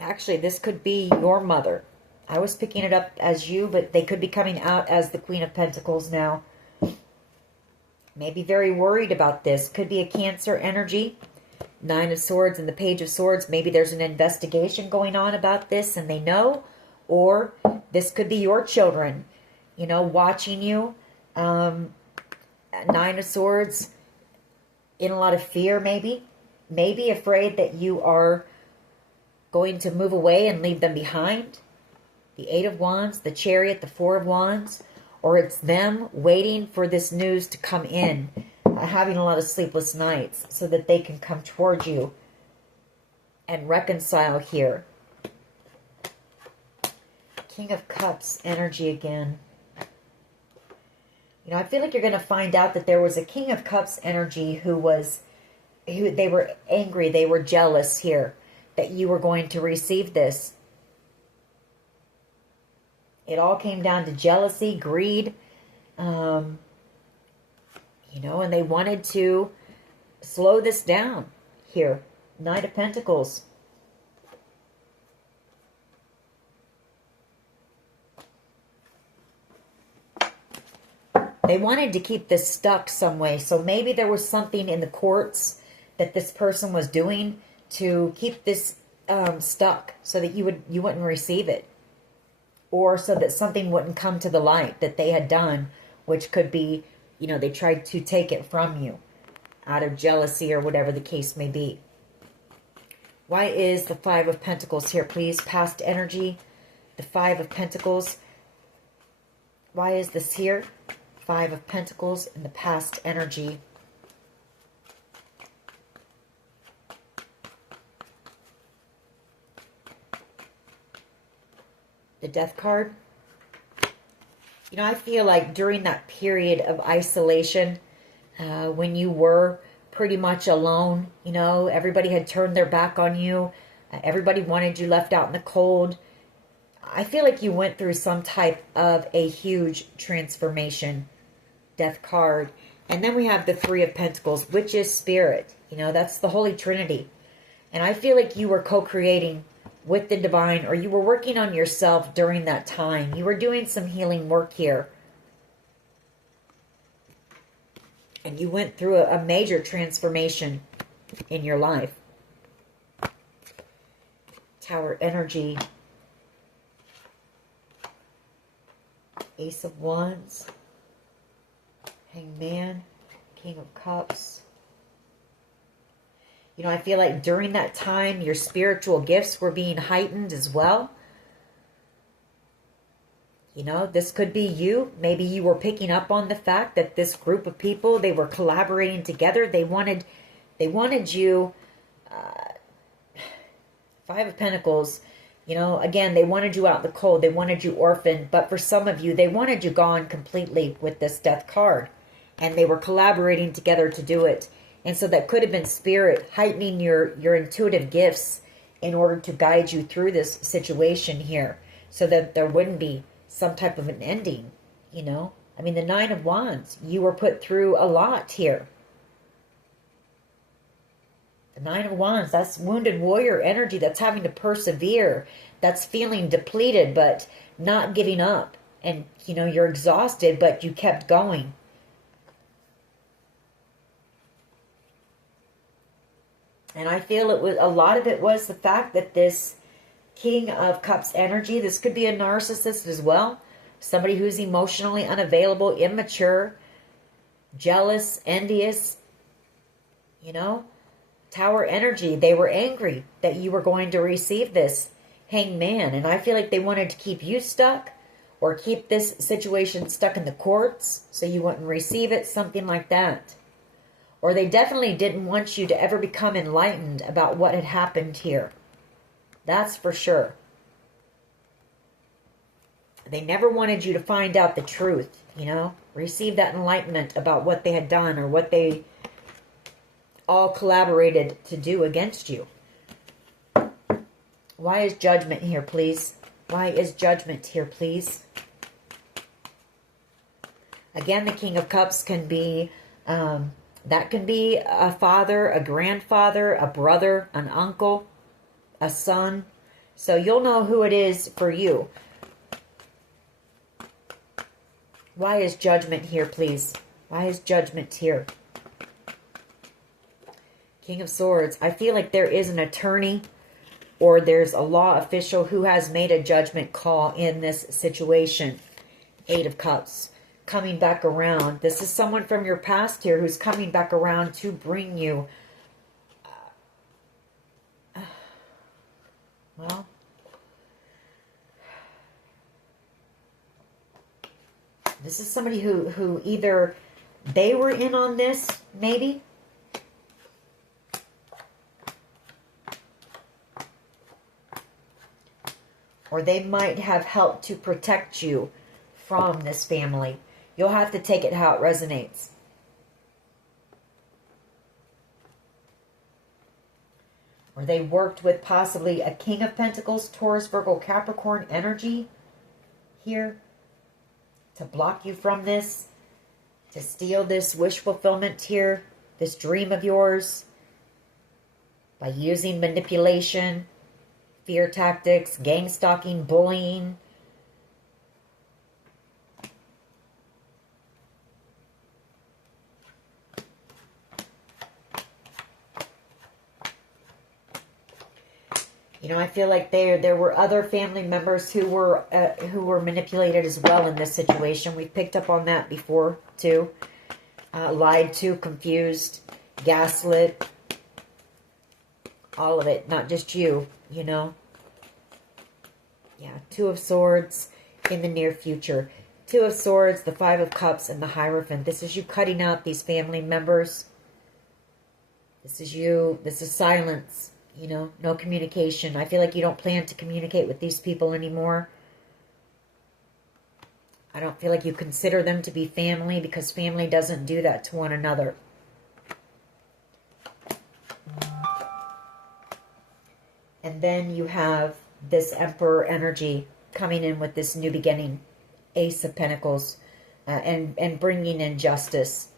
Actually, this could be your mother. I was picking it up as you, but they could be coming out as the Queen of Pentacles now. Maybe very worried about this. Could be a Cancer energy. Nine of Swords and the Page of Swords. Maybe there's an investigation going on about this and they know. Or this could be your children, you know, watching you. Nine of Swords, in a lot of fear maybe. Maybe afraid that you are going to move away and leave them behind. The Eight of Wands, the Chariot, the Four of Wands. Or it's them waiting for this news to come in, having a lot of sleepless nights so that they can come towards you and reconcile here. King of Cups energy again. You know, I feel like you're going to find out that there was a King of Cups energy who they were angry, they were jealous here that you were going to receive this. It all came down to jealousy, greed, you know, and they wanted to slow this down here. Knight of Pentacles. They wanted to keep this stuck some way. So maybe there was something in the courts that this person was doing to keep this stuck so that you wouldn't receive it. Or so that something wouldn't come to the light that they had done, which could be, you know, they tried to take it from you out of jealousy or whatever the case may be. Why is the Five of Pentacles here, please? Past energy, the Five of Pentacles. Why is this here? Five of Pentacles and the past energy. The Death card. You know, I feel like during that period of isolation, when you were pretty much alone, you know, everybody had turned their back on you. Everybody wanted you left out in the cold. I feel like you went through some type of a huge transformation. Death card. And then we have the Three of Pentacles, which is Spirit. You know, that's the Holy Trinity. And I feel like you were co-creating with the divine, or you were working on yourself during that time. You were doing some healing work here. And you went through a major transformation in your life. Tower energy. Ace of Wands. Hangman. King of Cups. You know, I feel like during that time, your spiritual gifts were being heightened as well. You know, this could be you. Maybe you were picking up on the fact that this group of people, they were collaborating together. They wanted you, Five of Pentacles, you know, again, they wanted you out in the cold. They wanted you orphaned. But for some of you, they wanted you gone completely with this Death card. and they were collaborating together to do it. And so that could have been spirit heightening your intuitive gifts in order to guide you through this situation here, so that there wouldn't be some type of an ending, you know. I mean, the Nine of Wands, you were put through a lot here. The Nine of Wands, that's wounded warrior energy. That's having to persevere. That's feeling depleted, but not giving up. And, you know, you're exhausted, but you kept going. And I feel it was, a lot of it was the fact that this King of Cups energy, this could be a narcissist as well. Somebody who's emotionally unavailable, immature, jealous, envious, you know. Tower energy, they were angry that you were going to receive this Hangman. And I feel like they wanted to keep you stuck, or keep this situation stuck in the courts so you wouldn't receive it, something like that. Or they definitely didn't want you to ever become enlightened about what had happened here. That's for sure. They never wanted you to find out the truth, you know, receive that enlightenment about what they had done, or what they all collaborated to do against you. Why is Judgment here, please? Why is Judgment here, please? Again, the King of Cups can be, that can be a father, a grandfather, a brother, an uncle, a son. So you'll know who it is for you. Why is Judgment here, please? Why is Judgment here? King of Swords. I feel like there is an attorney, or there's a law official who has made a judgment call in this situation. Eight of Cups. Coming back around. This is someone from your past here who's coming back around to bring you. Well, this is somebody who either they were in on this, maybe. Or they might have helped to protect you from this family. You'll have to take it how it resonates. Or they worked with possibly a King of Pentacles, Taurus, Virgo, Capricorn energy here to block you from this, to steal this wish fulfillment here, this dream of yours, by using manipulation, fear tactics, gang stalking, bullying. You know, I feel like there were other family members who were manipulated as well in this situation. We've picked up on that before too. Lied to, confused, gaslit, all of it, not just you, you know. Yeah, Two of Swords in the near future. Two of Swords, the Five of Cups, and the Hierophant. This is you cutting out these family members. This is you. This is silence. You know, no communication. I feel like you don't plan to communicate with these people anymore. I don't feel like you consider them to be family, because family doesn't do that to one another. And then you have this Emperor energy coming in with this new beginning. Ace of Pentacles, and bringing in justice.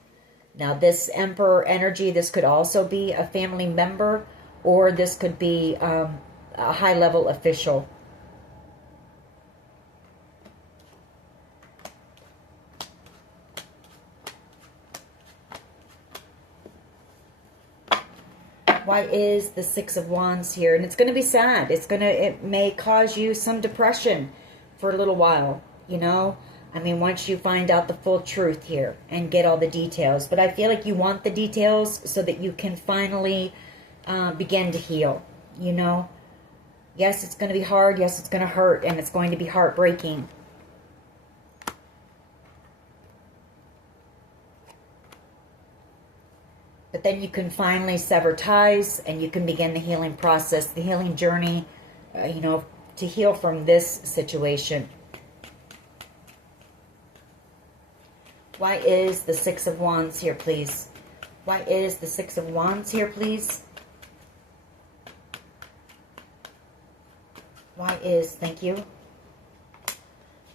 Now this Emperor energy, this could also be a family member, or this could be a high-level official. Why is the Six of Wands here? And it's going to be sad. It may cause you some depression for a little while, you know. I mean, once you find out the full truth here and get all the details. But I feel like you want the details so that you can finally begin to heal, you know. Yes, it's going to be hard. Yes, it's going to hurt, and it's going to be heartbreaking. But then you can finally sever ties, and you can begin the healing process, the healing journey, you know, to heal from this situation. Why is the Six of Wands here, please? Why is the Six of Wands here, please? Why is, thank you,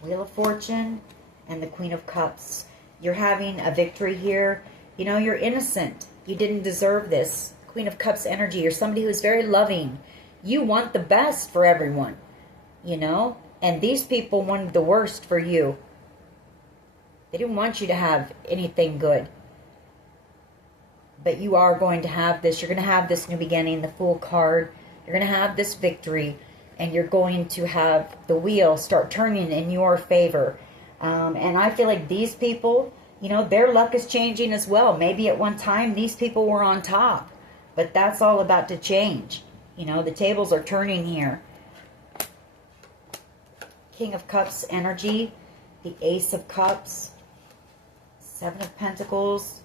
Wheel of Fortune and the Queen of Cups. You're having a victory here. You know, you're innocent. You didn't deserve this. Queen of Cups energy. You're somebody who's very loving. You want the best for everyone, you know? And these people wanted the worst for you. They didn't want you to have anything good. But you are going to have this. You're going to have this new beginning, the Fool card. You're going to have this victory. And you're going to have the wheel start turning in your favor. And I feel like these people, you know, their luck is changing as well. Maybe at one time these people were on top. But that's all about to change. You know, the tables are turning here. King of Cups energy. The Ace of Cups. Seven of Pentacles.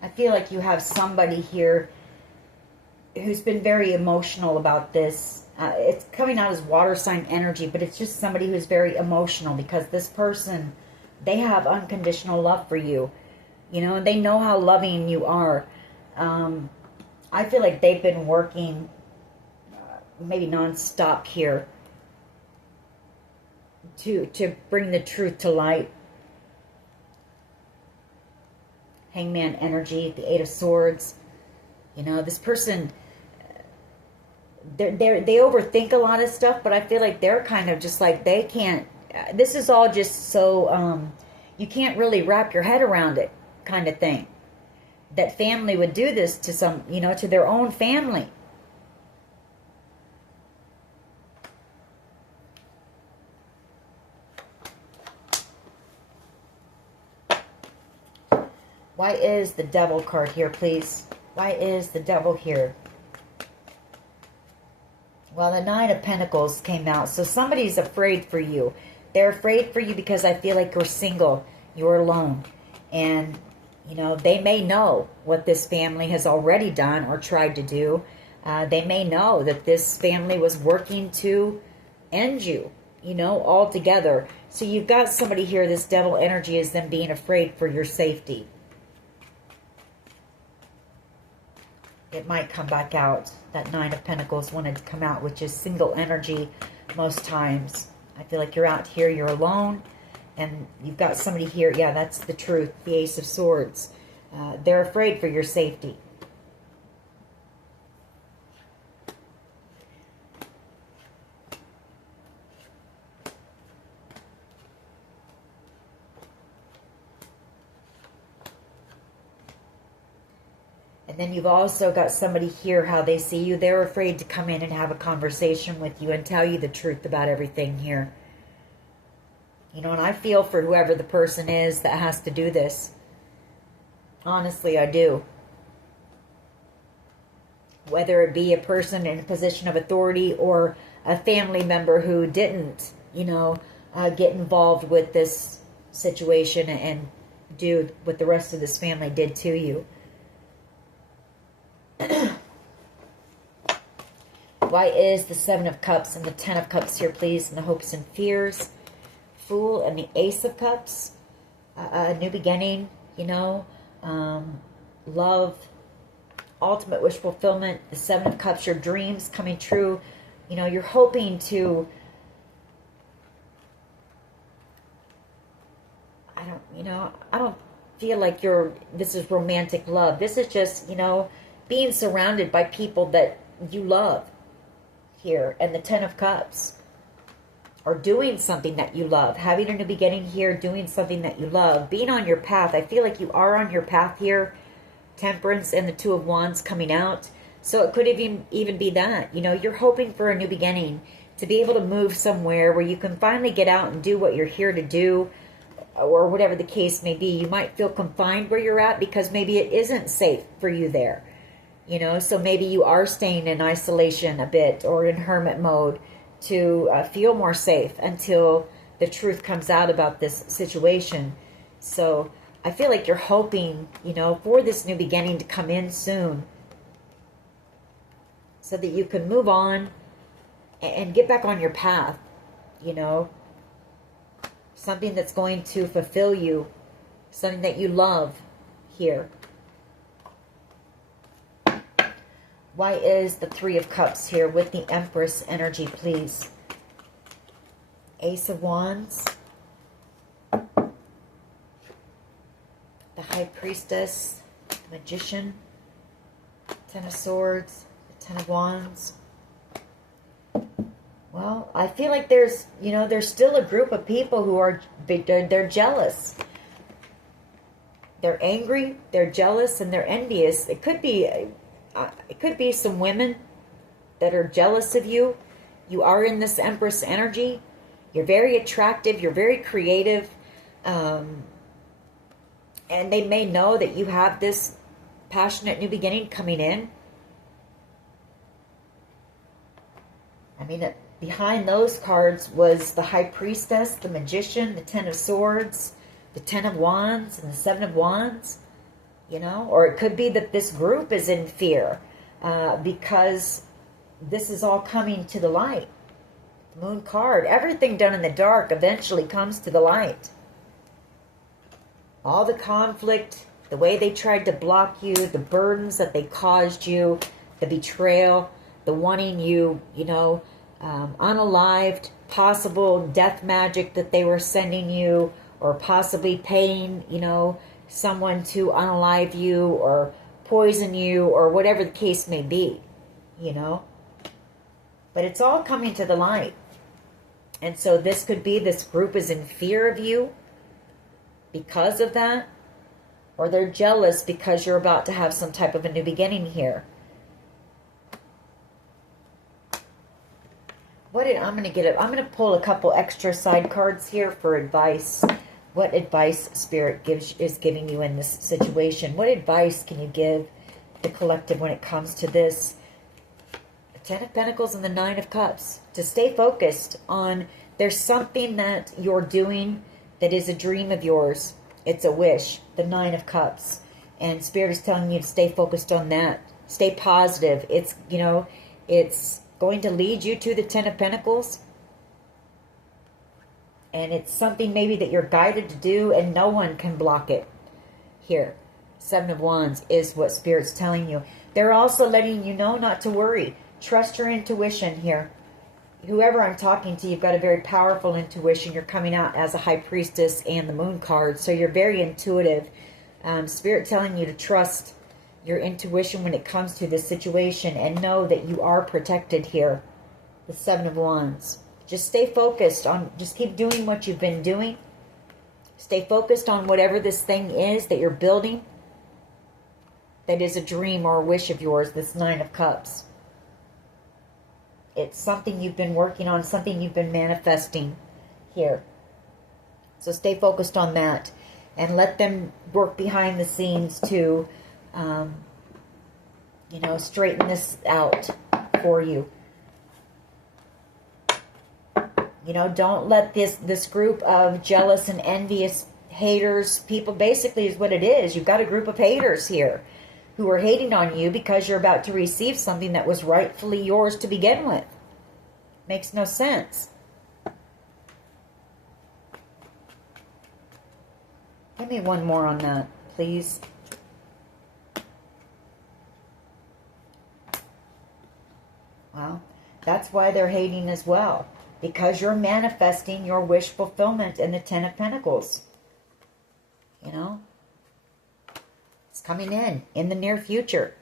I feel like you have somebody here who's been very emotional about this. It's coming out as water sign energy, but it's just somebody who's very emotional because this person, they have unconditional love for you. You know, and they know how loving you are. I feel like they've been working maybe non-stop here to bring the truth to light. Hangman energy, the Eight of Swords. You know, this person, they overthink a lot of stuff, but I feel like they're kind of just like, they can't, this is all just so, you can't really wrap your head around it kind of thing. That family would do this to some, you know, to their own family. Why is the Devil card here, please? Why is the Devil here? Well, the Nine of Pentacles came out. So somebody's afraid for you. They're afraid for you because I feel like you're single. You're alone. And, you know, they may know what this family has already done or tried to do. They may know that this family was working to end you, you know, altogether. So you've got somebody here, this Devil energy is them being afraid for your safety. It might come back out. That Nine of Pentacles wanted to come out, which is single energy most times. I feel like you're out here, you're alone, and you've got somebody here. Yeah, that's the truth. The Ace of Swords. They're afraid for your safety. And then you've also got somebody here, how they see you. They're afraid to come in and have a conversation with you and tell you the truth about everything here. You know, and I feel for whoever the person is that has to do this. Honestly, I do. Whether it be a person in a position of authority or a family member who didn't, you know, get involved with this situation and do what the rest of this family did to you. Why is the Seven of Cups and the Ten of Cups here, please? And the hopes and fears. Fool and the Ace of Cups. A new beginning, you know. Love. Ultimate wish fulfillment. The Seven of Cups, your dreams coming true. You know, you're hoping to... I don't feel like this is romantic love. This is just, you know, being surrounded by people that you love here. And the Ten of Cups. Or doing something that you love. Having a new beginning here, doing something that you love. Being on your path. I feel like you are on your path here. Temperance and the Two of Wands coming out. So it could even be that. You know, you're hoping for a new beginning. To be able to move somewhere where you can finally get out and do what you're here to do. Or whatever the case may be. You might feel confined where you're at because maybe it isn't safe for you there. You know, so maybe you are staying in isolation a bit or in hermit mode to feel more safe until the truth comes out about this situation. So I feel like you're hoping, you know, for this new beginning to come in soon so that you can move on and get back on your path, you know. Something that's going to fulfill you, something that you love here. Why is the Three of Cups here with the Empress energy, please? Ace of Wands. The High Priestess. Magician. Ten of Swords. The Ten of Wands. Well, I feel like there's, you know, there's still a group of people who are, they're jealous. They're angry, they're jealous, and they're envious. It could be some women that are jealous of you. You are in this Empress energy. You're very attractive. You're very creative. And they may know that you have this passionate new beginning coming in. I mean, behind those cards was the High Priestess, the Magician, the Ten of Swords, the Ten of Wands, and the Seven of Wands. You know, or it could be that this group is in fear because this is all coming to the light. The Moon card, everything done in the dark eventually comes to the light. All the conflict, the way they tried to block you, the burdens that they caused you, the betrayal, the wanting you, you know, unalived, possible death magic that they were sending you, or possibly paying, you know, someone to unalive you or poison you or whatever the case may be, you know. But it's all coming to the light. And so this could be this group is in fear of you because of that, or they're jealous because you're about to have some type of a new beginning here. I'm going to pull a couple extra side cards here for advice. What advice Spirit is giving you in this situation? What advice can you give the collective when it comes to this? The Ten of Pentacles and the Nine of Cups. To stay focused on, there's something that you're doing that is a dream of yours. It's a wish. The Nine of Cups. And Spirit is telling you to stay focused on that. Stay positive. It's, you know, it's going to lead you to the Ten of Pentacles. And it's something maybe that you're guided to do and no one can block it. Here, Seven of Wands is what Spirit's telling you. They're also letting you know not to worry. Trust your intuition here. Whoever I'm talking to, you've got a very powerful intuition. You're coming out as a High Priestess and the Moon card. So you're very intuitive. Spirit telling you to trust your intuition when it comes to this situation and know that you are protected here. The Seven of Wands. Just stay focused on, just keep doing what you've been doing. Stay focused on whatever this thing is that you're building. That is a dream or a wish of yours, this Nine of Cups. It's something you've been working on, something you've been manifesting here. So stay focused on that. And let them work behind the scenes to, you know, straighten this out for you. You know, don't let this group of jealous and envious haters, people, basically is what it is. You've got a group of haters here who are hating on you because you're about to receive something that was rightfully yours to begin with. Makes no sense. Give me one more on that, please. Well, that's why they're hating as well. Because you're manifesting your wish fulfillment in the Ten of Pentacles. You know? It's coming in the near future.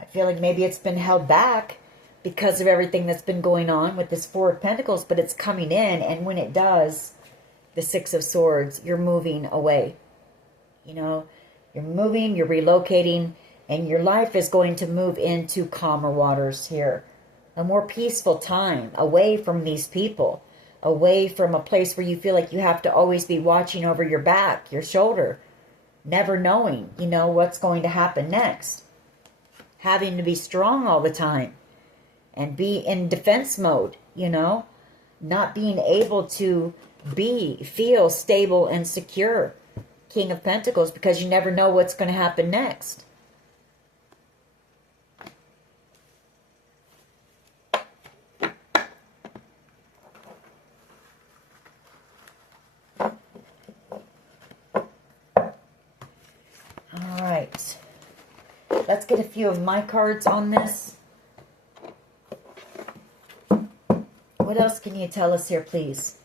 I feel like maybe it's been held back because of everything that's been going on with this Four of Pentacles, but it's coming in, and when it does, the Six of Swords, you're moving away. You know, you're moving, you're relocating, and your life is going to move into calmer waters here. A more peaceful time, away from these people, away from a place where you feel like you have to always be watching over your back, your shoulder, never knowing, you know, what's going to happen next. Having to be strong all the time and be in defense mode, you know, not being able to feel stable and secure. King of Pentacles, because you never know what's going to happen next. All right. Let's get a few of my cards on this. What else can you tell us here, please?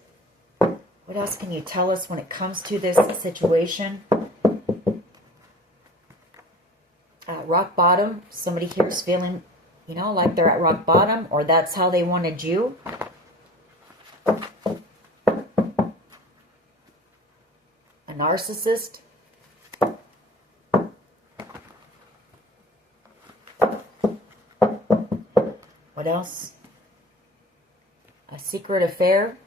What else can you tell us when it comes to this situation? Rock bottom. Somebody here is feeling, you know, like they're at rock bottom, or that's how they wanted you. A narcissist. What else? A secret affair.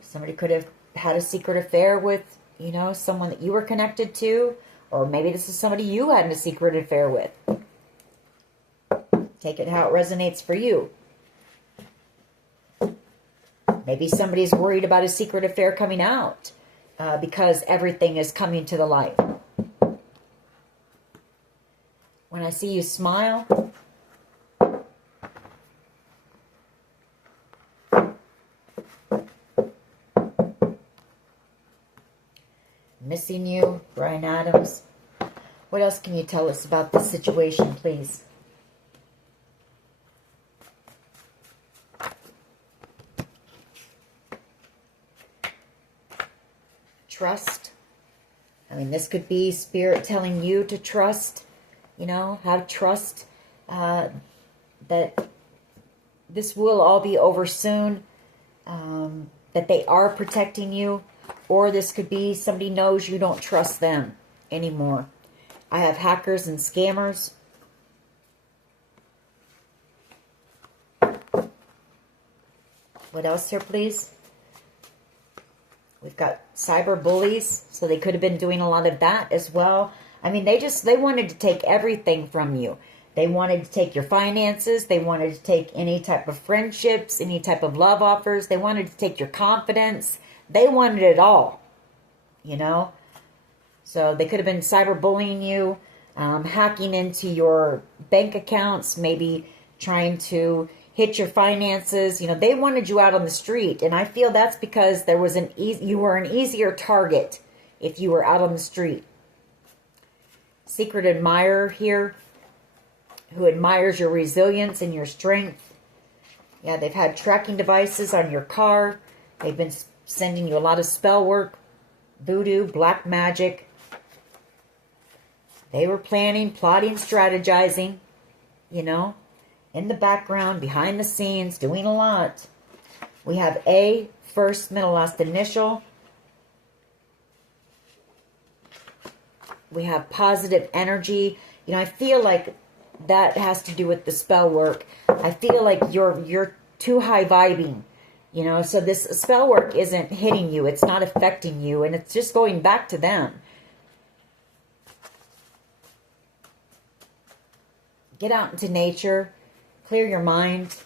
Somebody could have had a secret affair with, you know, someone that you were connected to. Or maybe this is somebody you had a secret affair with. Take it how it resonates for you. Maybe somebody's worried about a secret affair coming out because everything is coming to the light. When I see you smile, missing you, Brian Adams. What else can you tell us about this situation, please? Trust. I mean, this could be Spirit telling you to trust, you know, have trust that this will all be over soon, that they are protecting you. Or this could be somebody knows you don't trust them anymore. I have hackers and scammers. What else here, please? We've got cyber bullies. So they could have been doing a lot of that as well. I mean, they wanted to take everything from you. They wanted to take your finances. They wanted to take any type of friendships, any type of love offers. They wanted to take your confidence. They wanted it all, you know. So they could have been cyberbullying you, hacking into your bank accounts, maybe trying to hit your finances. You know, they wanted you out on the street. And I feel that's because there was you were an easier target if you were out on the street. Secret admirer here who admires your resilience and your strength. Yeah, they've had tracking devices on your car. They've been sending you a lot of spell work, voodoo, black magic. They were planning, plotting, strategizing, you know, in the background, behind the scenes, doing a lot. We have A, first, middle, last initial. We have positive energy. You know, I feel like that has to do with the spell work. I feel like you're too high vibing. You know, so this spell work isn't hitting you. It's not affecting you. And it's just going back to them. Get out into nature. Clear your mind.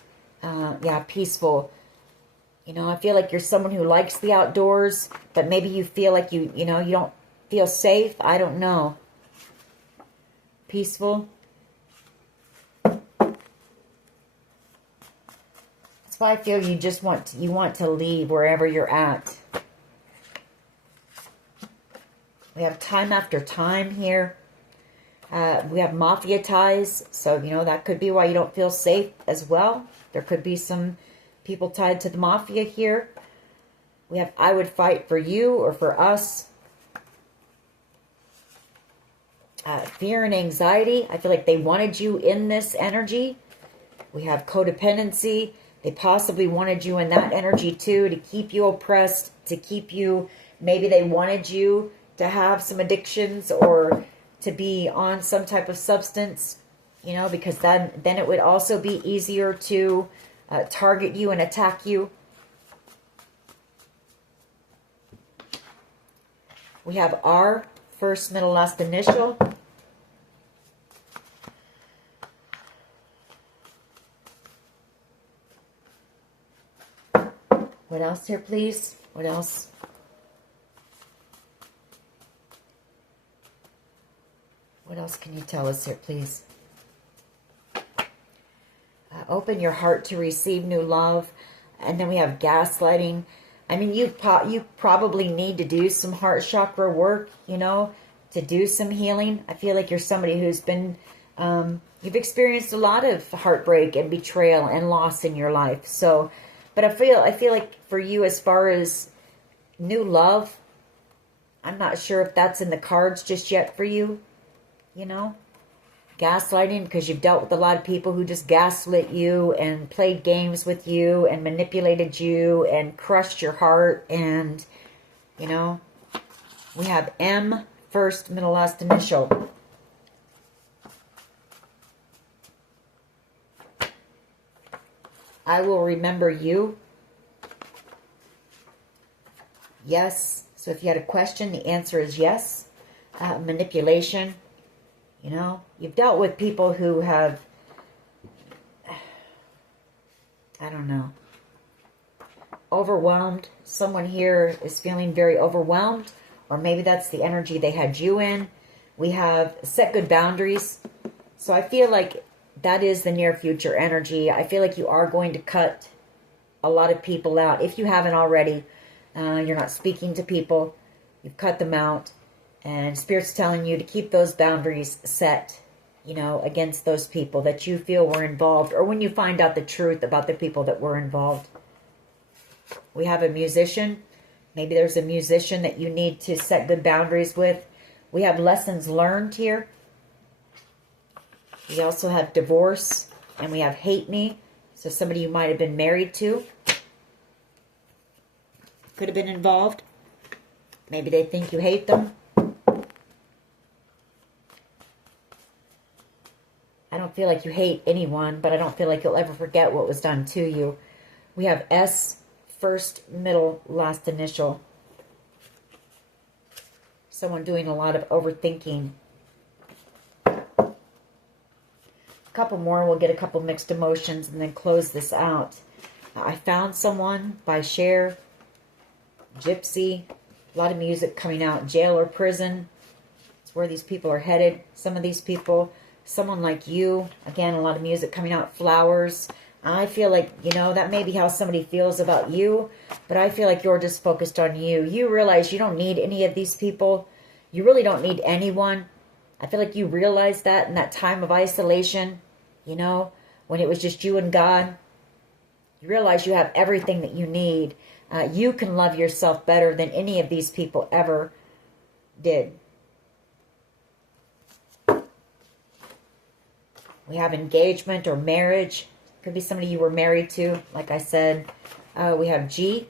Yeah, peaceful. You know, I feel like you're someone who likes the outdoors. But maybe you feel like you don't feel safe. I don't know. Peaceful. That's why I feel you want to leave wherever you're at. We have time after time here. We have mafia ties, so you know that could be why you don't feel safe as well. There could be some people tied to the mafia here. We have I would fight for you or for us. Fear and anxiety. I feel like they wanted you in this energy. We have codependency. They possibly wanted you in that energy too, to keep you oppressed, to keep you, maybe they wanted you to have some addictions or to be on some type of substance, you know, because then it would also be easier to target you and attack you. We have R, first, middle, last initial. What else here, please? What else? else can you tell us here, please? Open your heart to receive new love. And then we have gaslighting. I mean, you probably need to do some heart chakra work, you know, to do some healing. I feel like you're somebody who's been, you've experienced a lot of heartbreak and betrayal and loss in your life. So, but I feel like for you, as far as new love, I'm not sure if that's in the cards just yet for you, you know. Gaslighting, because you've dealt with a lot of people who just gaslit you and played games with you and manipulated you and crushed your heart. And, you know, we have M, first, middle, last initial. I will remember you. Yes. So if you had a question, the answer is yes. Manipulation. You know, you've dealt with people who have, I don't know, overwhelmed. Someone here is feeling very overwhelmed, or maybe that's the energy they had you in. We have set good boundaries. So I feel like that is the near future energy. I feel like you are going to cut a lot of people out. If you haven't already, you're not speaking to people. You've cut them out. And Spirit's telling you to keep those boundaries set, you know, against those people that you feel were involved, or when you find out the truth about the people that were involved. We have a musician. Maybe there's a musician that you need to set good boundaries with. We have lessons learned here. We also have divorce, and we have hate me. So somebody you might have been married to could have been involved. Maybe they think you hate them. I don't feel like you hate anyone, but I don't feel like you'll ever forget what was done to you. We have S, first, middle, last initial. Someone doing a lot of overthinking. A couple more, we'll get a couple mixed emotions and then close this out. I Found Someone by Cher. Gypsy. A lot of music coming out. Jail or prison. It's where these people are headed. Some of these people... Someone like you. Again, a lot of music coming out. Flowers. I feel like, you know, that may be how somebody feels about you. But I feel like you're just focused on you. You realize you don't need any of these people. You really don't need anyone. I feel like you realized that in that time of isolation. You know, when it was just you and God. You realize you have everything that you need. You can love yourself better than any of these people ever did. We have engagement or marriage. Could be somebody you were married to, like I said. We have G.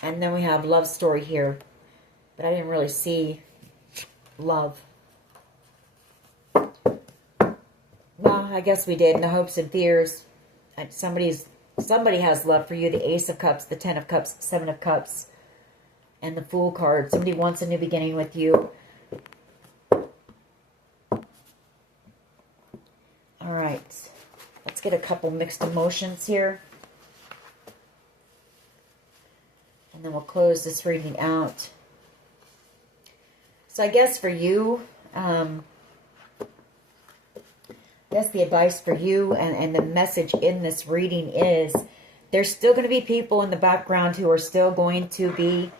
And then we have love story here. But I didn't really see love. Well, I guess we did. In the hopes and fears. Somebody has love for you. The Ace of Cups, the Ten of Cups, Seven of Cups, and the Fool card. Somebody wants a new beginning with you. All right, let's get a couple mixed emotions here. And then we'll close this reading out. So I guess for you, the advice for you and the message in this reading is there's still going to be people in the background who are still going to be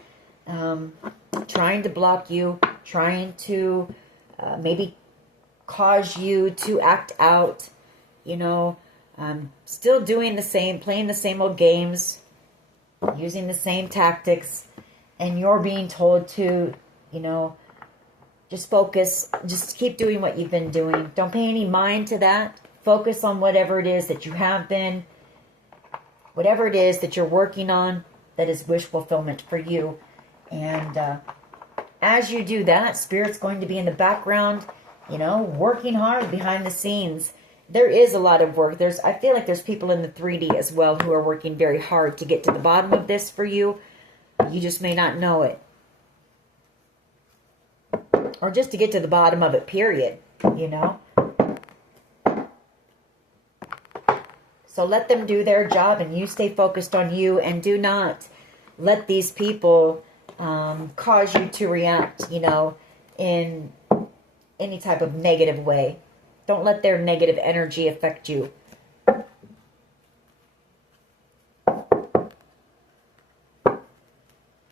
trying to block you, trying to maybe cause you to act out, you know, still doing the same, playing the same old games, using the same tactics, and you're being told to, you know, just focus, just keep doing what you've been doing. Don't pay any mind to that. Focus on whatever it is that you have been, whatever it is that you're working on that is wish fulfillment for you. And as you do that, Spirit's going to be in the background, you know, working hard behind the scenes. There is a lot of work. I feel like there's people in the 3D as well who are working very hard to get to the bottom of this for you. You just may not know it. Or just to get to the bottom of it, period, you know. So let them do their job and you stay focused on you, and do not let these people cause you to react, you know, in any type of negative way. Don't let their negative energy affect you.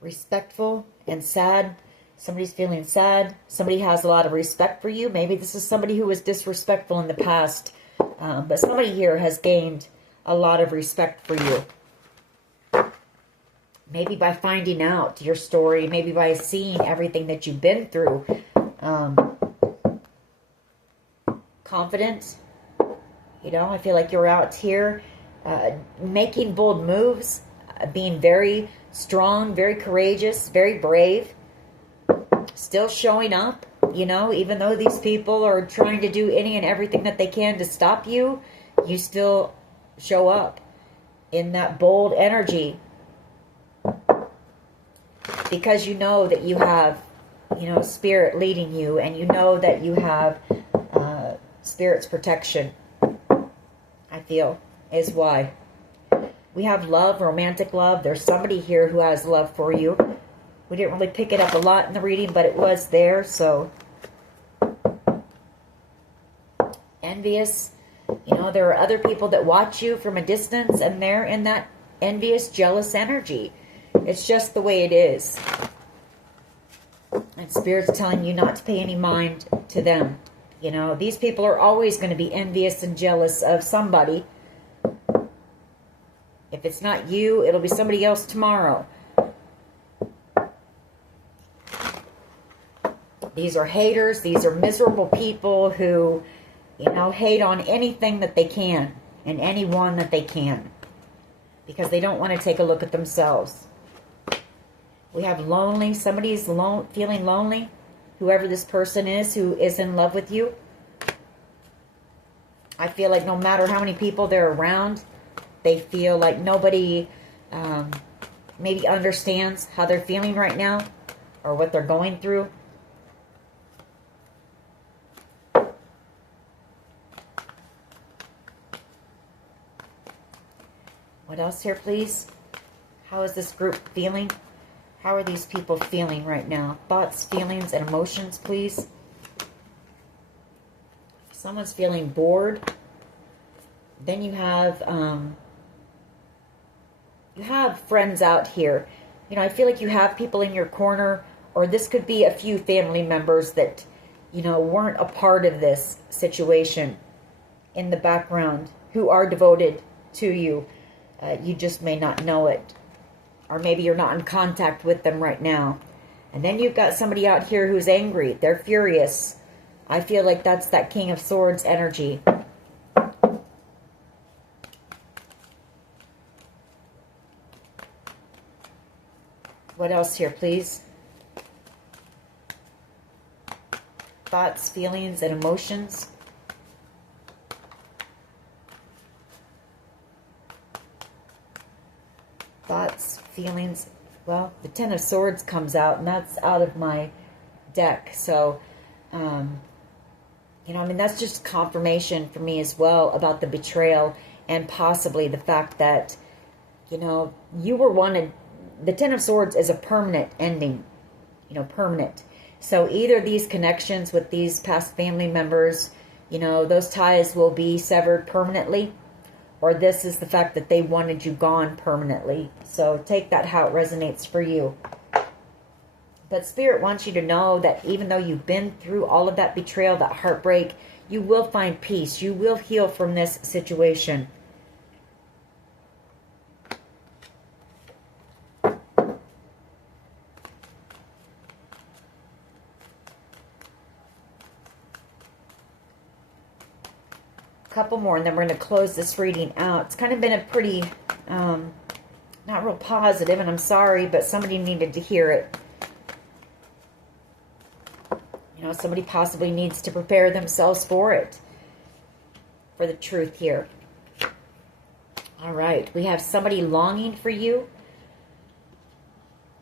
Respectful and sad. Somebody's feeling sad. Somebody has a lot of respect for you. Maybe this is somebody who was disrespectful in the past. But somebody here has gained a lot of respect for you. Maybe by finding out your story. Maybe by seeing everything that you've been through. Confident. You know, I feel like you're out here making bold moves. Being very strong, very courageous, very brave. Still showing up, you know, even though these people are trying to do any and everything that they can to stop you, you still show up in that bold energy. Because you know that you have, you know, spirit leading you, and you know that you have spirit's protection, I feel, is why. We have love, romantic love. There's somebody here who has love for you. We didn't really pick it up a lot in the reading, but it was there, so. Envious. You know, there are other people that watch you from a distance, and they're in that envious, jealous energy. It's just the way it is. And Spirit's telling you not to pay any mind to them. You know, these people are always going to be envious and jealous of somebody. If it's not you, it'll be somebody else tomorrow. These are haters. These are miserable people who, you know, hate on anything that they can and anyone that they can, because they don't want to take a look at themselves. We have lonely. Somebody's feeling lonely. Whoever this person is who is in love with you. I feel like no matter how many people they're around, they feel like nobody maybe understands how they're feeling right now or what they're going through. What else here, please? How is this group feeling? How are these people feeling right now? Thoughts, feelings, and emotions, please. Someone's feeling bored. Then you have friends out here. You know, I feel like you have people in your corner, or this could be a few family members that, you know, weren't a part of this situation in the background, who are devoted to you. You just may not know it. Or maybe you're not in contact with them right now. And then you've got somebody out here who's angry. They're furious. I feel like that's that King of Swords energy. What else here, please? Thoughts, feelings, and emotions. Thoughts, feelings. Well, the Ten of Swords comes out, and that's out of my deck. So, you know, I mean, that's just confirmation for me as well about the betrayal, and possibly the fact that, you know, you were wanted. The Ten of Swords is a permanent ending, you know, permanent. So either these connections with these past family members, you know, those ties will be severed permanently, or this is the fact that they wanted you gone permanently. So take that how it resonates for you. But Spirit wants you to know that even though you've been through all of that betrayal, that heartbreak, you will find peace. You will heal from this situation. Couple more, and then we're going to close this reading out. It's kind of been a pretty, not real positive, and I'm sorry, but somebody needed to hear it. You know, somebody possibly needs to prepare themselves for it, for the truth here. All right, we have somebody longing for you,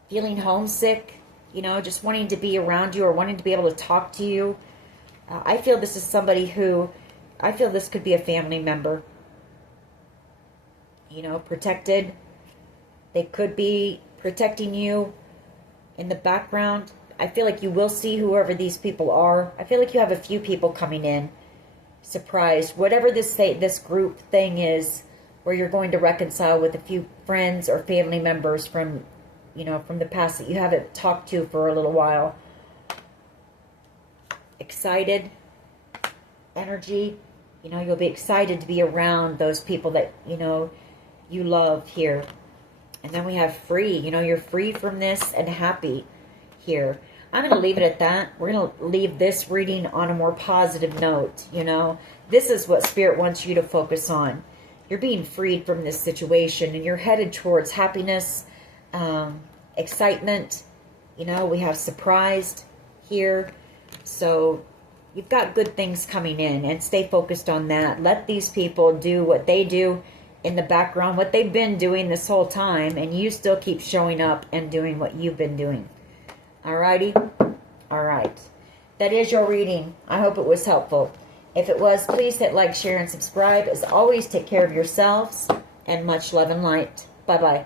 feeling homesick, you know, just wanting to be around you or wanting to be able to talk to you. I feel this is somebody who, I feel this could be a family member, you know, protected. They could be protecting you in the background. I feel like you will see whoever these people are. I feel like you have a few people coming in. Surprised. Whatever this group thing is, where you're going to reconcile with a few friends or family members from, you know, from the past that you haven't talked to for a little while. Excited. Energy. You know, you'll be excited to be around those people that, you know, you love here. And then we have free. You know, you're free from this and happy here. I'm going to leave it at that. We're going to leave this reading on a more positive note, you know. This is what Spirit wants you to focus on. You're being freed from this situation, and you're headed towards happiness, excitement. You know, we have surprised here. So you've got good things coming in, and stay focused on that. Let these people do what they do in the background, what they've been doing this whole time, and you still keep showing up and doing what you've been doing. Alrighty? Alright. That is your reading. I hope it was helpful. If it was, please hit like, share, and subscribe. As always, take care of yourselves, and much love and light. Bye-bye.